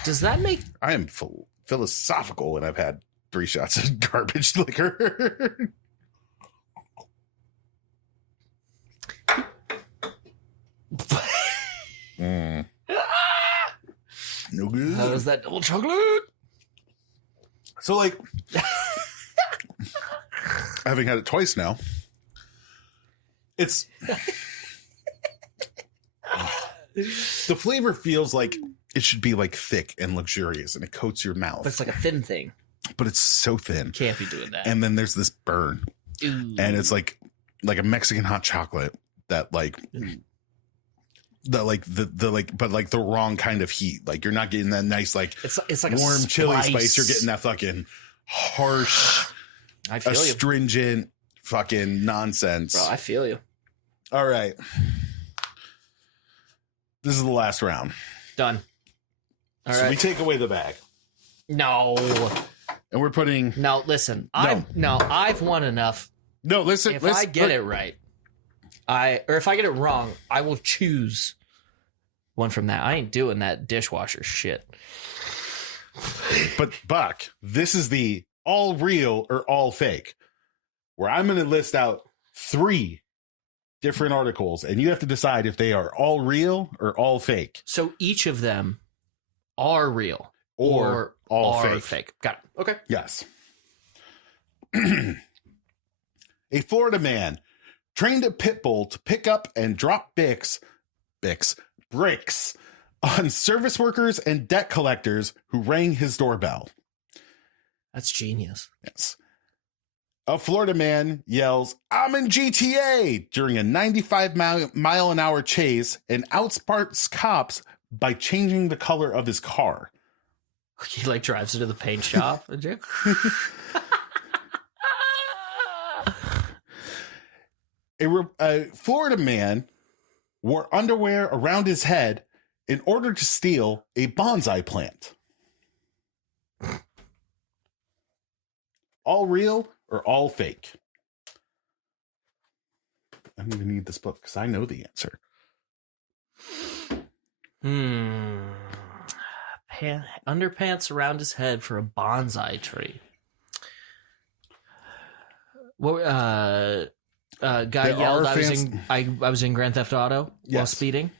Does that make... I am philosophical and I've had 3 shots of garbage liquor. No good. How was that double chocolate? So, like, having had it twice now, it's the flavor feels like it should be like thick and luxurious, and it coats your mouth. But it's like a thin thing. But it's so thin. Can't be doing that. And then there's this burn, and it's like a Mexican hot chocolate that but the wrong kind of heat. Like you're not getting that nice it's like warm a chili spice. You're getting that fucking harsh, I feel astringent fucking nonsense. Bro, I feel you. All right, this is the last round. Done. All so right. we take away the bag. No. And we're putting. No, listen. I've won enough. No, listen. If I get it right, if I get it wrong, I will choose one from that. I ain't doing that dishwasher shit. But Buck, this is the all real or all fake, where I'm going to list out 3 different articles, and you have to decide if they are all real or all fake. So each of them are real or all are fake. Got it. Okay. Yes. A Florida man trained a pit bull to pick up and drop bricks on service workers and debt collectors who rang his doorbell. That's genius. Yes. A Florida man yells, "I'm in GTA," during a 95 mile an hour chase and outsparks cops by changing the color of his car. He like drives into the paint shop. A Florida man wore underwear around his head in order to steal a bonsai plant. All real or all fake? I don't even need this book because I know the answer. Underpants around his head for a bonsai tree. What? Guy yelled, "I was in Grand Theft Auto while speeding,"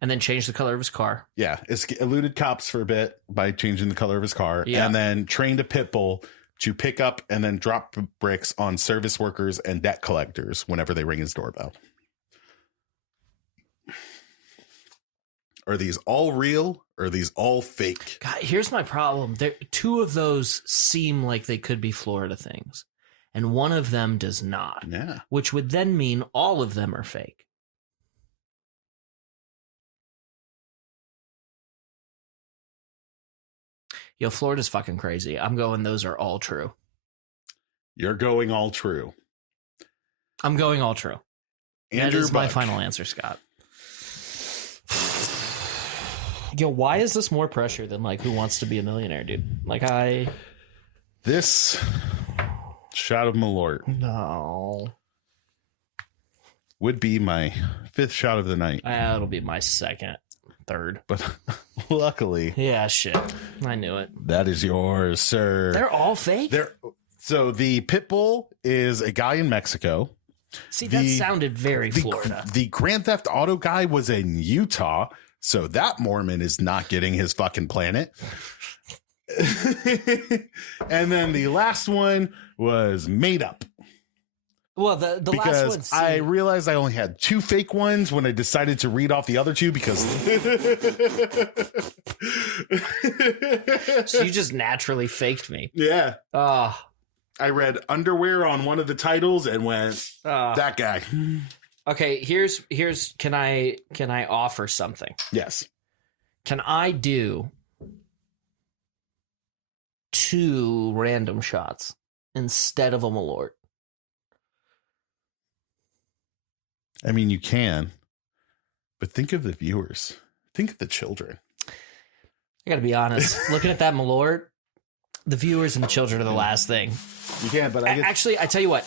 and then changed the color of his car. Yeah, eluded cops for a bit by changing the color of his car, and then trained a pit bull to pick up and then drop bricks on service workers and debt collectors whenever they ring his doorbell. Are these all real or are these all fake? God, here's my problem. Two of those seem like they could be Florida things, and one of them does not. Yeah. Which would then mean all of them are fake. Yo, Florida's fucking crazy. I'm going those are all true. You're going all true. I'm going all true. Andrew that is my Buck. final answer, Scott. Yo, why is this more pressure than like Who Wants to Be a Millionaire, dude? This shot of Malort No. would be my 5th shot of the night. It'll be my second, third. But luckily, yeah, shit. I knew it. that is yours, sir. They're all fake? So the pit bull is a guy in Mexico. See, that sounded very Florida. The Grand Theft Auto guy was in Utah, so that Mormon is not getting his fucking planet. And then the last one was made up. Well, the because last one. I realized I only had 2 fake ones when I decided to read off the other 2 because. So you just naturally faked me. Yeah. Oh. I read underwear on one of the titles and went, that guy. Okay, here's can I offer something? Yes. Can I do 2 random shots instead of a Malort? I mean, you can, but think of the viewers. Think of the children. I gotta be honest. Looking at that Malort, the viewers and the children are the last thing. You can, but actually, I tell you what.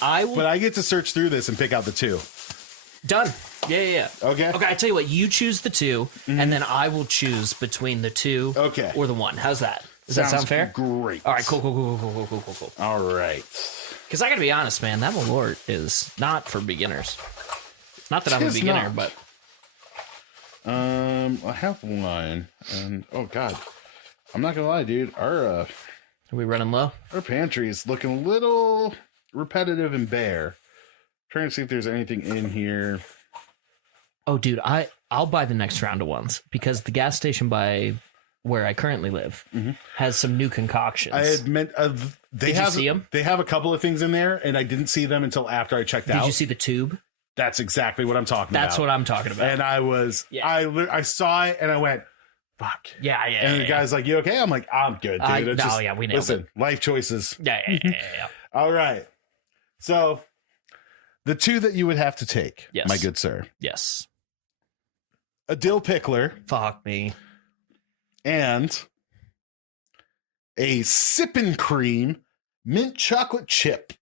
I will. But I get to search through this and pick out the 2. Done. Yeah. Okay. I tell you what. You choose the 2, and then I will choose between the 2. Okay. Or the 1. How's that? Does that sound fair? Great. All right. Cool. All right. Because I gotta be honest, man. That Malort is not for beginners. Not that I'm a beginner, but. I have one, and oh god, I'm not gonna lie, dude. Are we running low? Our pantry is looking a little repetitive and bare. Trying to see if there's anything in here. Oh, dude, I'll buy the next round of ones because the gas station by where I currently live has some new concoctions. I admit, Did you see them? They have a couple of things in there, and I didn't see them until after I checked out. Did you see the tube? That's exactly what I'm talking about. That's what I'm talking about. And I saw it, and I went, fuck. Yeah. And the guy's like, you okay? I'm like, I'm good, dude. We nailed it. Life choices. Yeah. All right. So the 2 that you would have to take, yes, my good sir. Yes. A dill pickler. Fuck me. And a sippin' cream mint chocolate chip.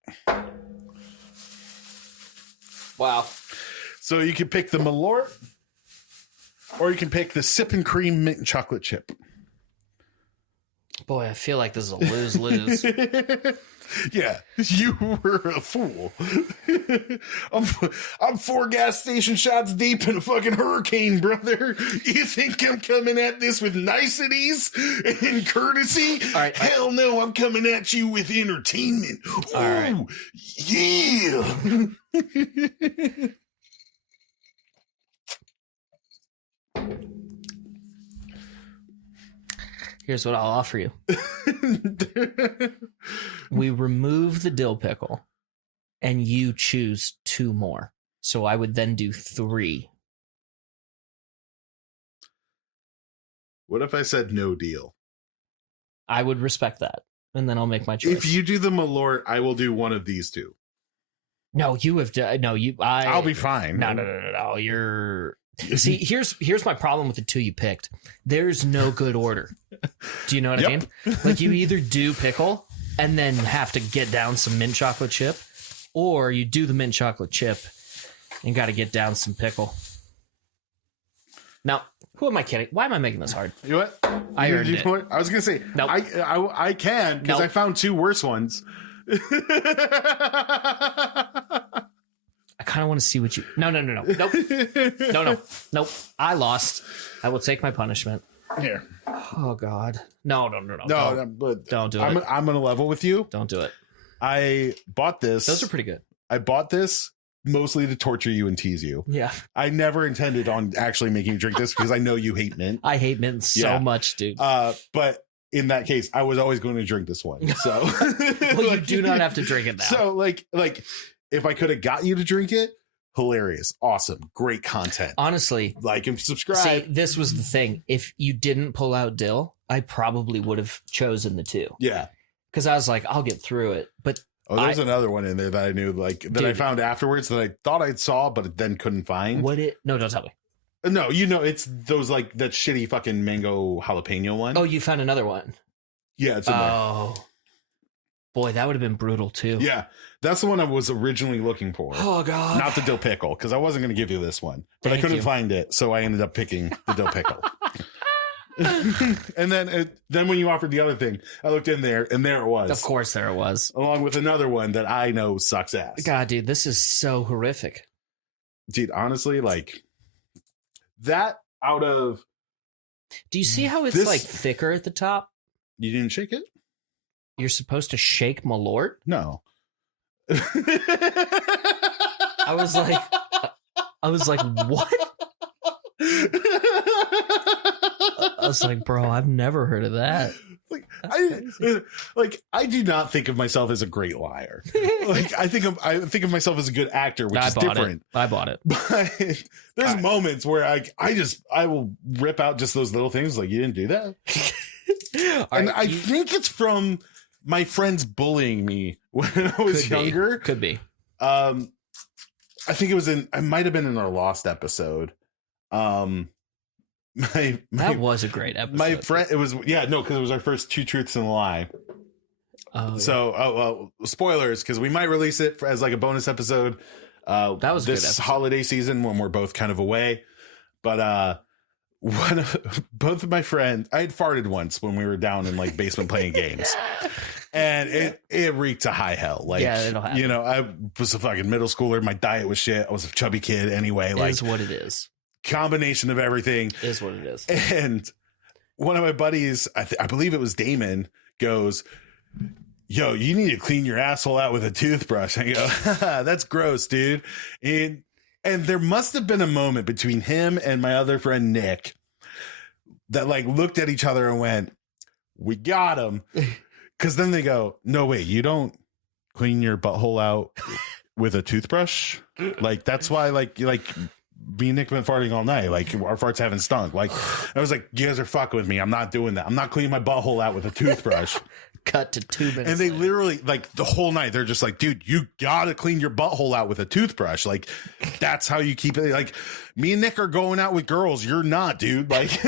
Wow. So you can pick the Malort or you can pick the sippin' cream mint chocolate chip. Boy, I feel like this is a lose-lose. Yeah, you were a fool. I'm 4 gas station shots deep in a fucking hurricane, brother. You think I'm coming at this with niceties and courtesy? All right, Hell no, I'm coming at you with entertainment. All right. Yeah. Here's what I'll offer you. We remove the dill pickle and you choose 2 more. So I would then do 3. What if I said no deal? I would respect that. And then I'll make my choice. If you do the Malort, I will do one of these 2. No, you have done. No, I'll be fine. No. You're. See, here's my problem with the 2 you picked. There's no good order. Do you know what I mean? Like, you either do pickle and then have to get down some mint chocolate chip, or you do the mint chocolate chip and got to get down some pickle. Now, who am I kidding? Why am I making this hard? You know what? I earned it. I was gonna say, Nope. I can, because Nope. I found 2 worse ones. I kind of want to see what you. No. Nope. Nope. I lost. I will take my punishment. Here. Oh God. No. No, but Don't do I'm it. gonna level with you. Don't do it. I bought this. Those are pretty good. I bought this mostly to torture you and tease you. Yeah. I never intended on actually making you drink this because I know you hate mint. I hate mint so much, dude. But in that case, I was always going to drink this one. So Well, you do not have to drink it now. So like if I could have got you to drink it, hilarious, awesome, great content. Honestly, Like and subscribe. see, this was the thing. If you didn't pull out dill, I probably would have chosen the 2. Yeah. Because I was like, I'll get through it. But Oh, there's another one in there that I knew, like that I Dude. found afterwards that I thought I saw, but then couldn't find. what it? No, don't tell me. No, it's those like that shitty fucking mango jalapeno one. Oh, you found another one. Yeah, it's in there. Oh, boy, that would have been brutal too. Yeah, that's the one I was originally looking for. Oh God. Not the dill pickle, because I wasn't going to give you this one, but Thank I couldn't you. find it, so I ended up picking the dill pickle. And then when you offered the other thing, I looked in there, and there it was. Of course, there it was. Along with another one that I know sucks ass. God, dude, this is so horrific. Dude, honestly, like that out of Do you see how it's This- like thicker at the top? you didn't shake it? You're supposed to shake Malort. No. I was like, what? I was like, bro, I've never heard of that. Like That's I do not think of myself as a great liar. Like I think of myself as a good actor, which is different. I bought it. But there's moments where I will rip out just those little things like you didn't do that. And I think it's from my friends bullying me when I was younger. Could be. I think I might have been in our Lost episode. That was a great episode. My friend, because it was our first 2 truths and a lie. Oh, So, spoilers, because we might release it as like a bonus episode. That was a good this episode. holiday season when we're both kind of away. But both of my friends, I had farted once when we were down in like basement playing games, and it reeked to high hell. Like, Yeah, it'll happen. I was a fucking middle schooler. My diet was shit. I was a chubby kid anyway. It Like, is what it is. combination of everything. It is what it is. And one of my buddies, I believe it was Damon, goes, "Yo, you need to clean your asshole out with a toothbrush." I go, "That's gross, dude." And there must have been a moment between him and my other friend Nick that like looked at each other and went, "We got him." Because then they go, "No, wait, you don't clean your butthole out with a toothbrush? Like that's why like me and Nick been farting all night. Like our farts haven't stunk." Like I was like, "You guys are fucking with me. I'm not doing that. I'm not cleaning my butthole out with a toothbrush." Cut to 2 minutes. And they later. literally like the whole night they're just like, "Dude, you gotta clean your butthole out with a toothbrush. Like that's how you keep it." Like me and Nick are going out with girls. You're not, dude. Like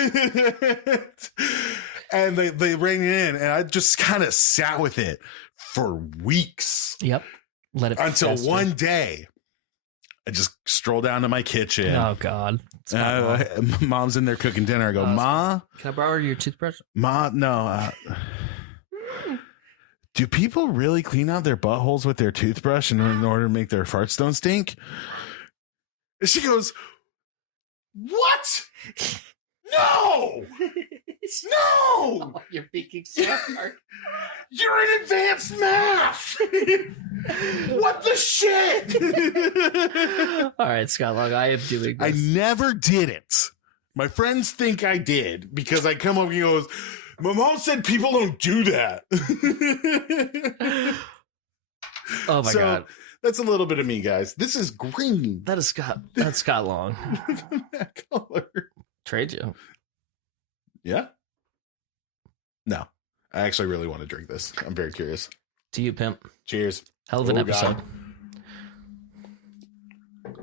and they rang it in, and I just kind of sat with it for weeks. Yep. Let it Until fester. one day I just stroll down to my kitchen. Oh God. Mom's in there cooking dinner. I go, Ma, can I borrow your toothbrush? Ma, no. Do people really clean out their buttholes with their toothbrush in order to make their farts don't stink? And she goes, what? No! No! Oh, you're peeking so hard. You're in advanced math! What the shit? All right, Scott Long, I am doing this. I never did it. My friends think I did because I come over and he goes, my mom said people don't do that. Oh my God. That's a little bit of me, guys. This is green. That is Scott. That's Scott Long. That color. Trade you. Yeah? No. I actually really want to drink this. I'm very curious. To you, pimp. Cheers. Hell of an episode. God.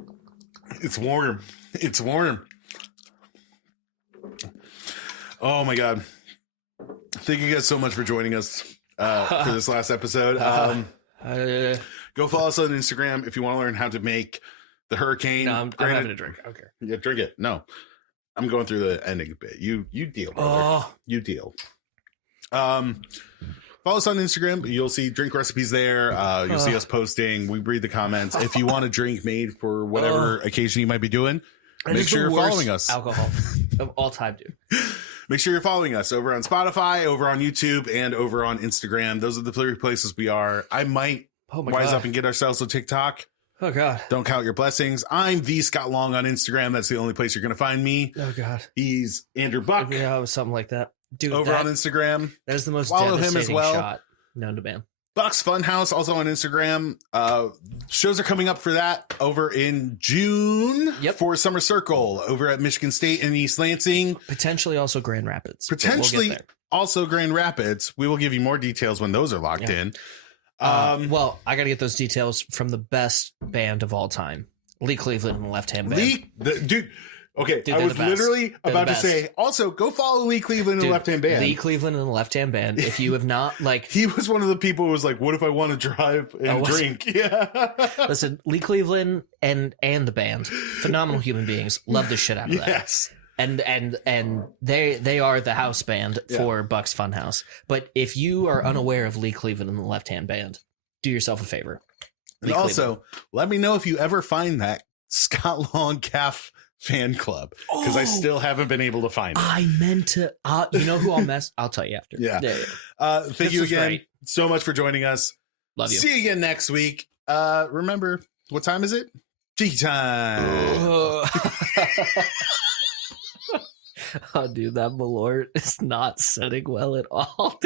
It's warm. It's warm. Oh my God. Thank you guys so much for joining us for this last episode. Go follow us on Instagram if you want to learn how to make the hurricane. No, I'm having a drink. Okay. Yeah, drink it. No. I'm going through the ending bit. You deal, brother. Oh. You deal. Follow us on Instagram. You'll see drink recipes there. You'll see us posting. We read the comments. If you want a drink made for whatever occasion you might be doing, make sure you're following us. Alcohol of all time, dude. Make sure you're following us over on Spotify, over on YouTube, and over on Instagram. Those are the three places we are. I might wise up and get ourselves a TikTok. Oh God. Don't count your blessings. I'm the Scott Long on Instagram. That's the only place you're going to find me. Oh God. He's Andrew Buck. Yeah, it was something like that. Dude, over on Instagram. That is the most follow devastating him as well. shot known to man. Buck's Funhouse, also on Instagram. Shows are coming up for that over in June for Summer Circle over at Michigan State in East Lansing. Potentially also Grand Rapids. Potentially also Grand Rapids. We will give you more details when those are locked in. Well, I got to get those details from the best band of all time, Lee Cleveland and the Left Hand Band. Dude, I was literally about to say, also go follow Lee Cleveland and the Left Hand Band. Lee Cleveland and the Left Hand Band. If you have not, he was one of the people who was like, what if I want to drive and drink? Yeah. Listen, Lee Cleveland and the band, phenomenal human beings. Love the shit out of that. Yes. And they are the house band for Buck's Funhouse. But if you are unaware of Lee Cleveland and the Left Hand Band, do yourself a favor. And also, let me know if you ever find that Scott Long Calf fan club, because I still haven't been able to find it. I meant to. You know who I'll tell you after. Yeah. Thank you again so much for joining us. Love you. See you again next week. Remember, what time is it? Tiki time. Oh, dude, that Malort is not setting well at all.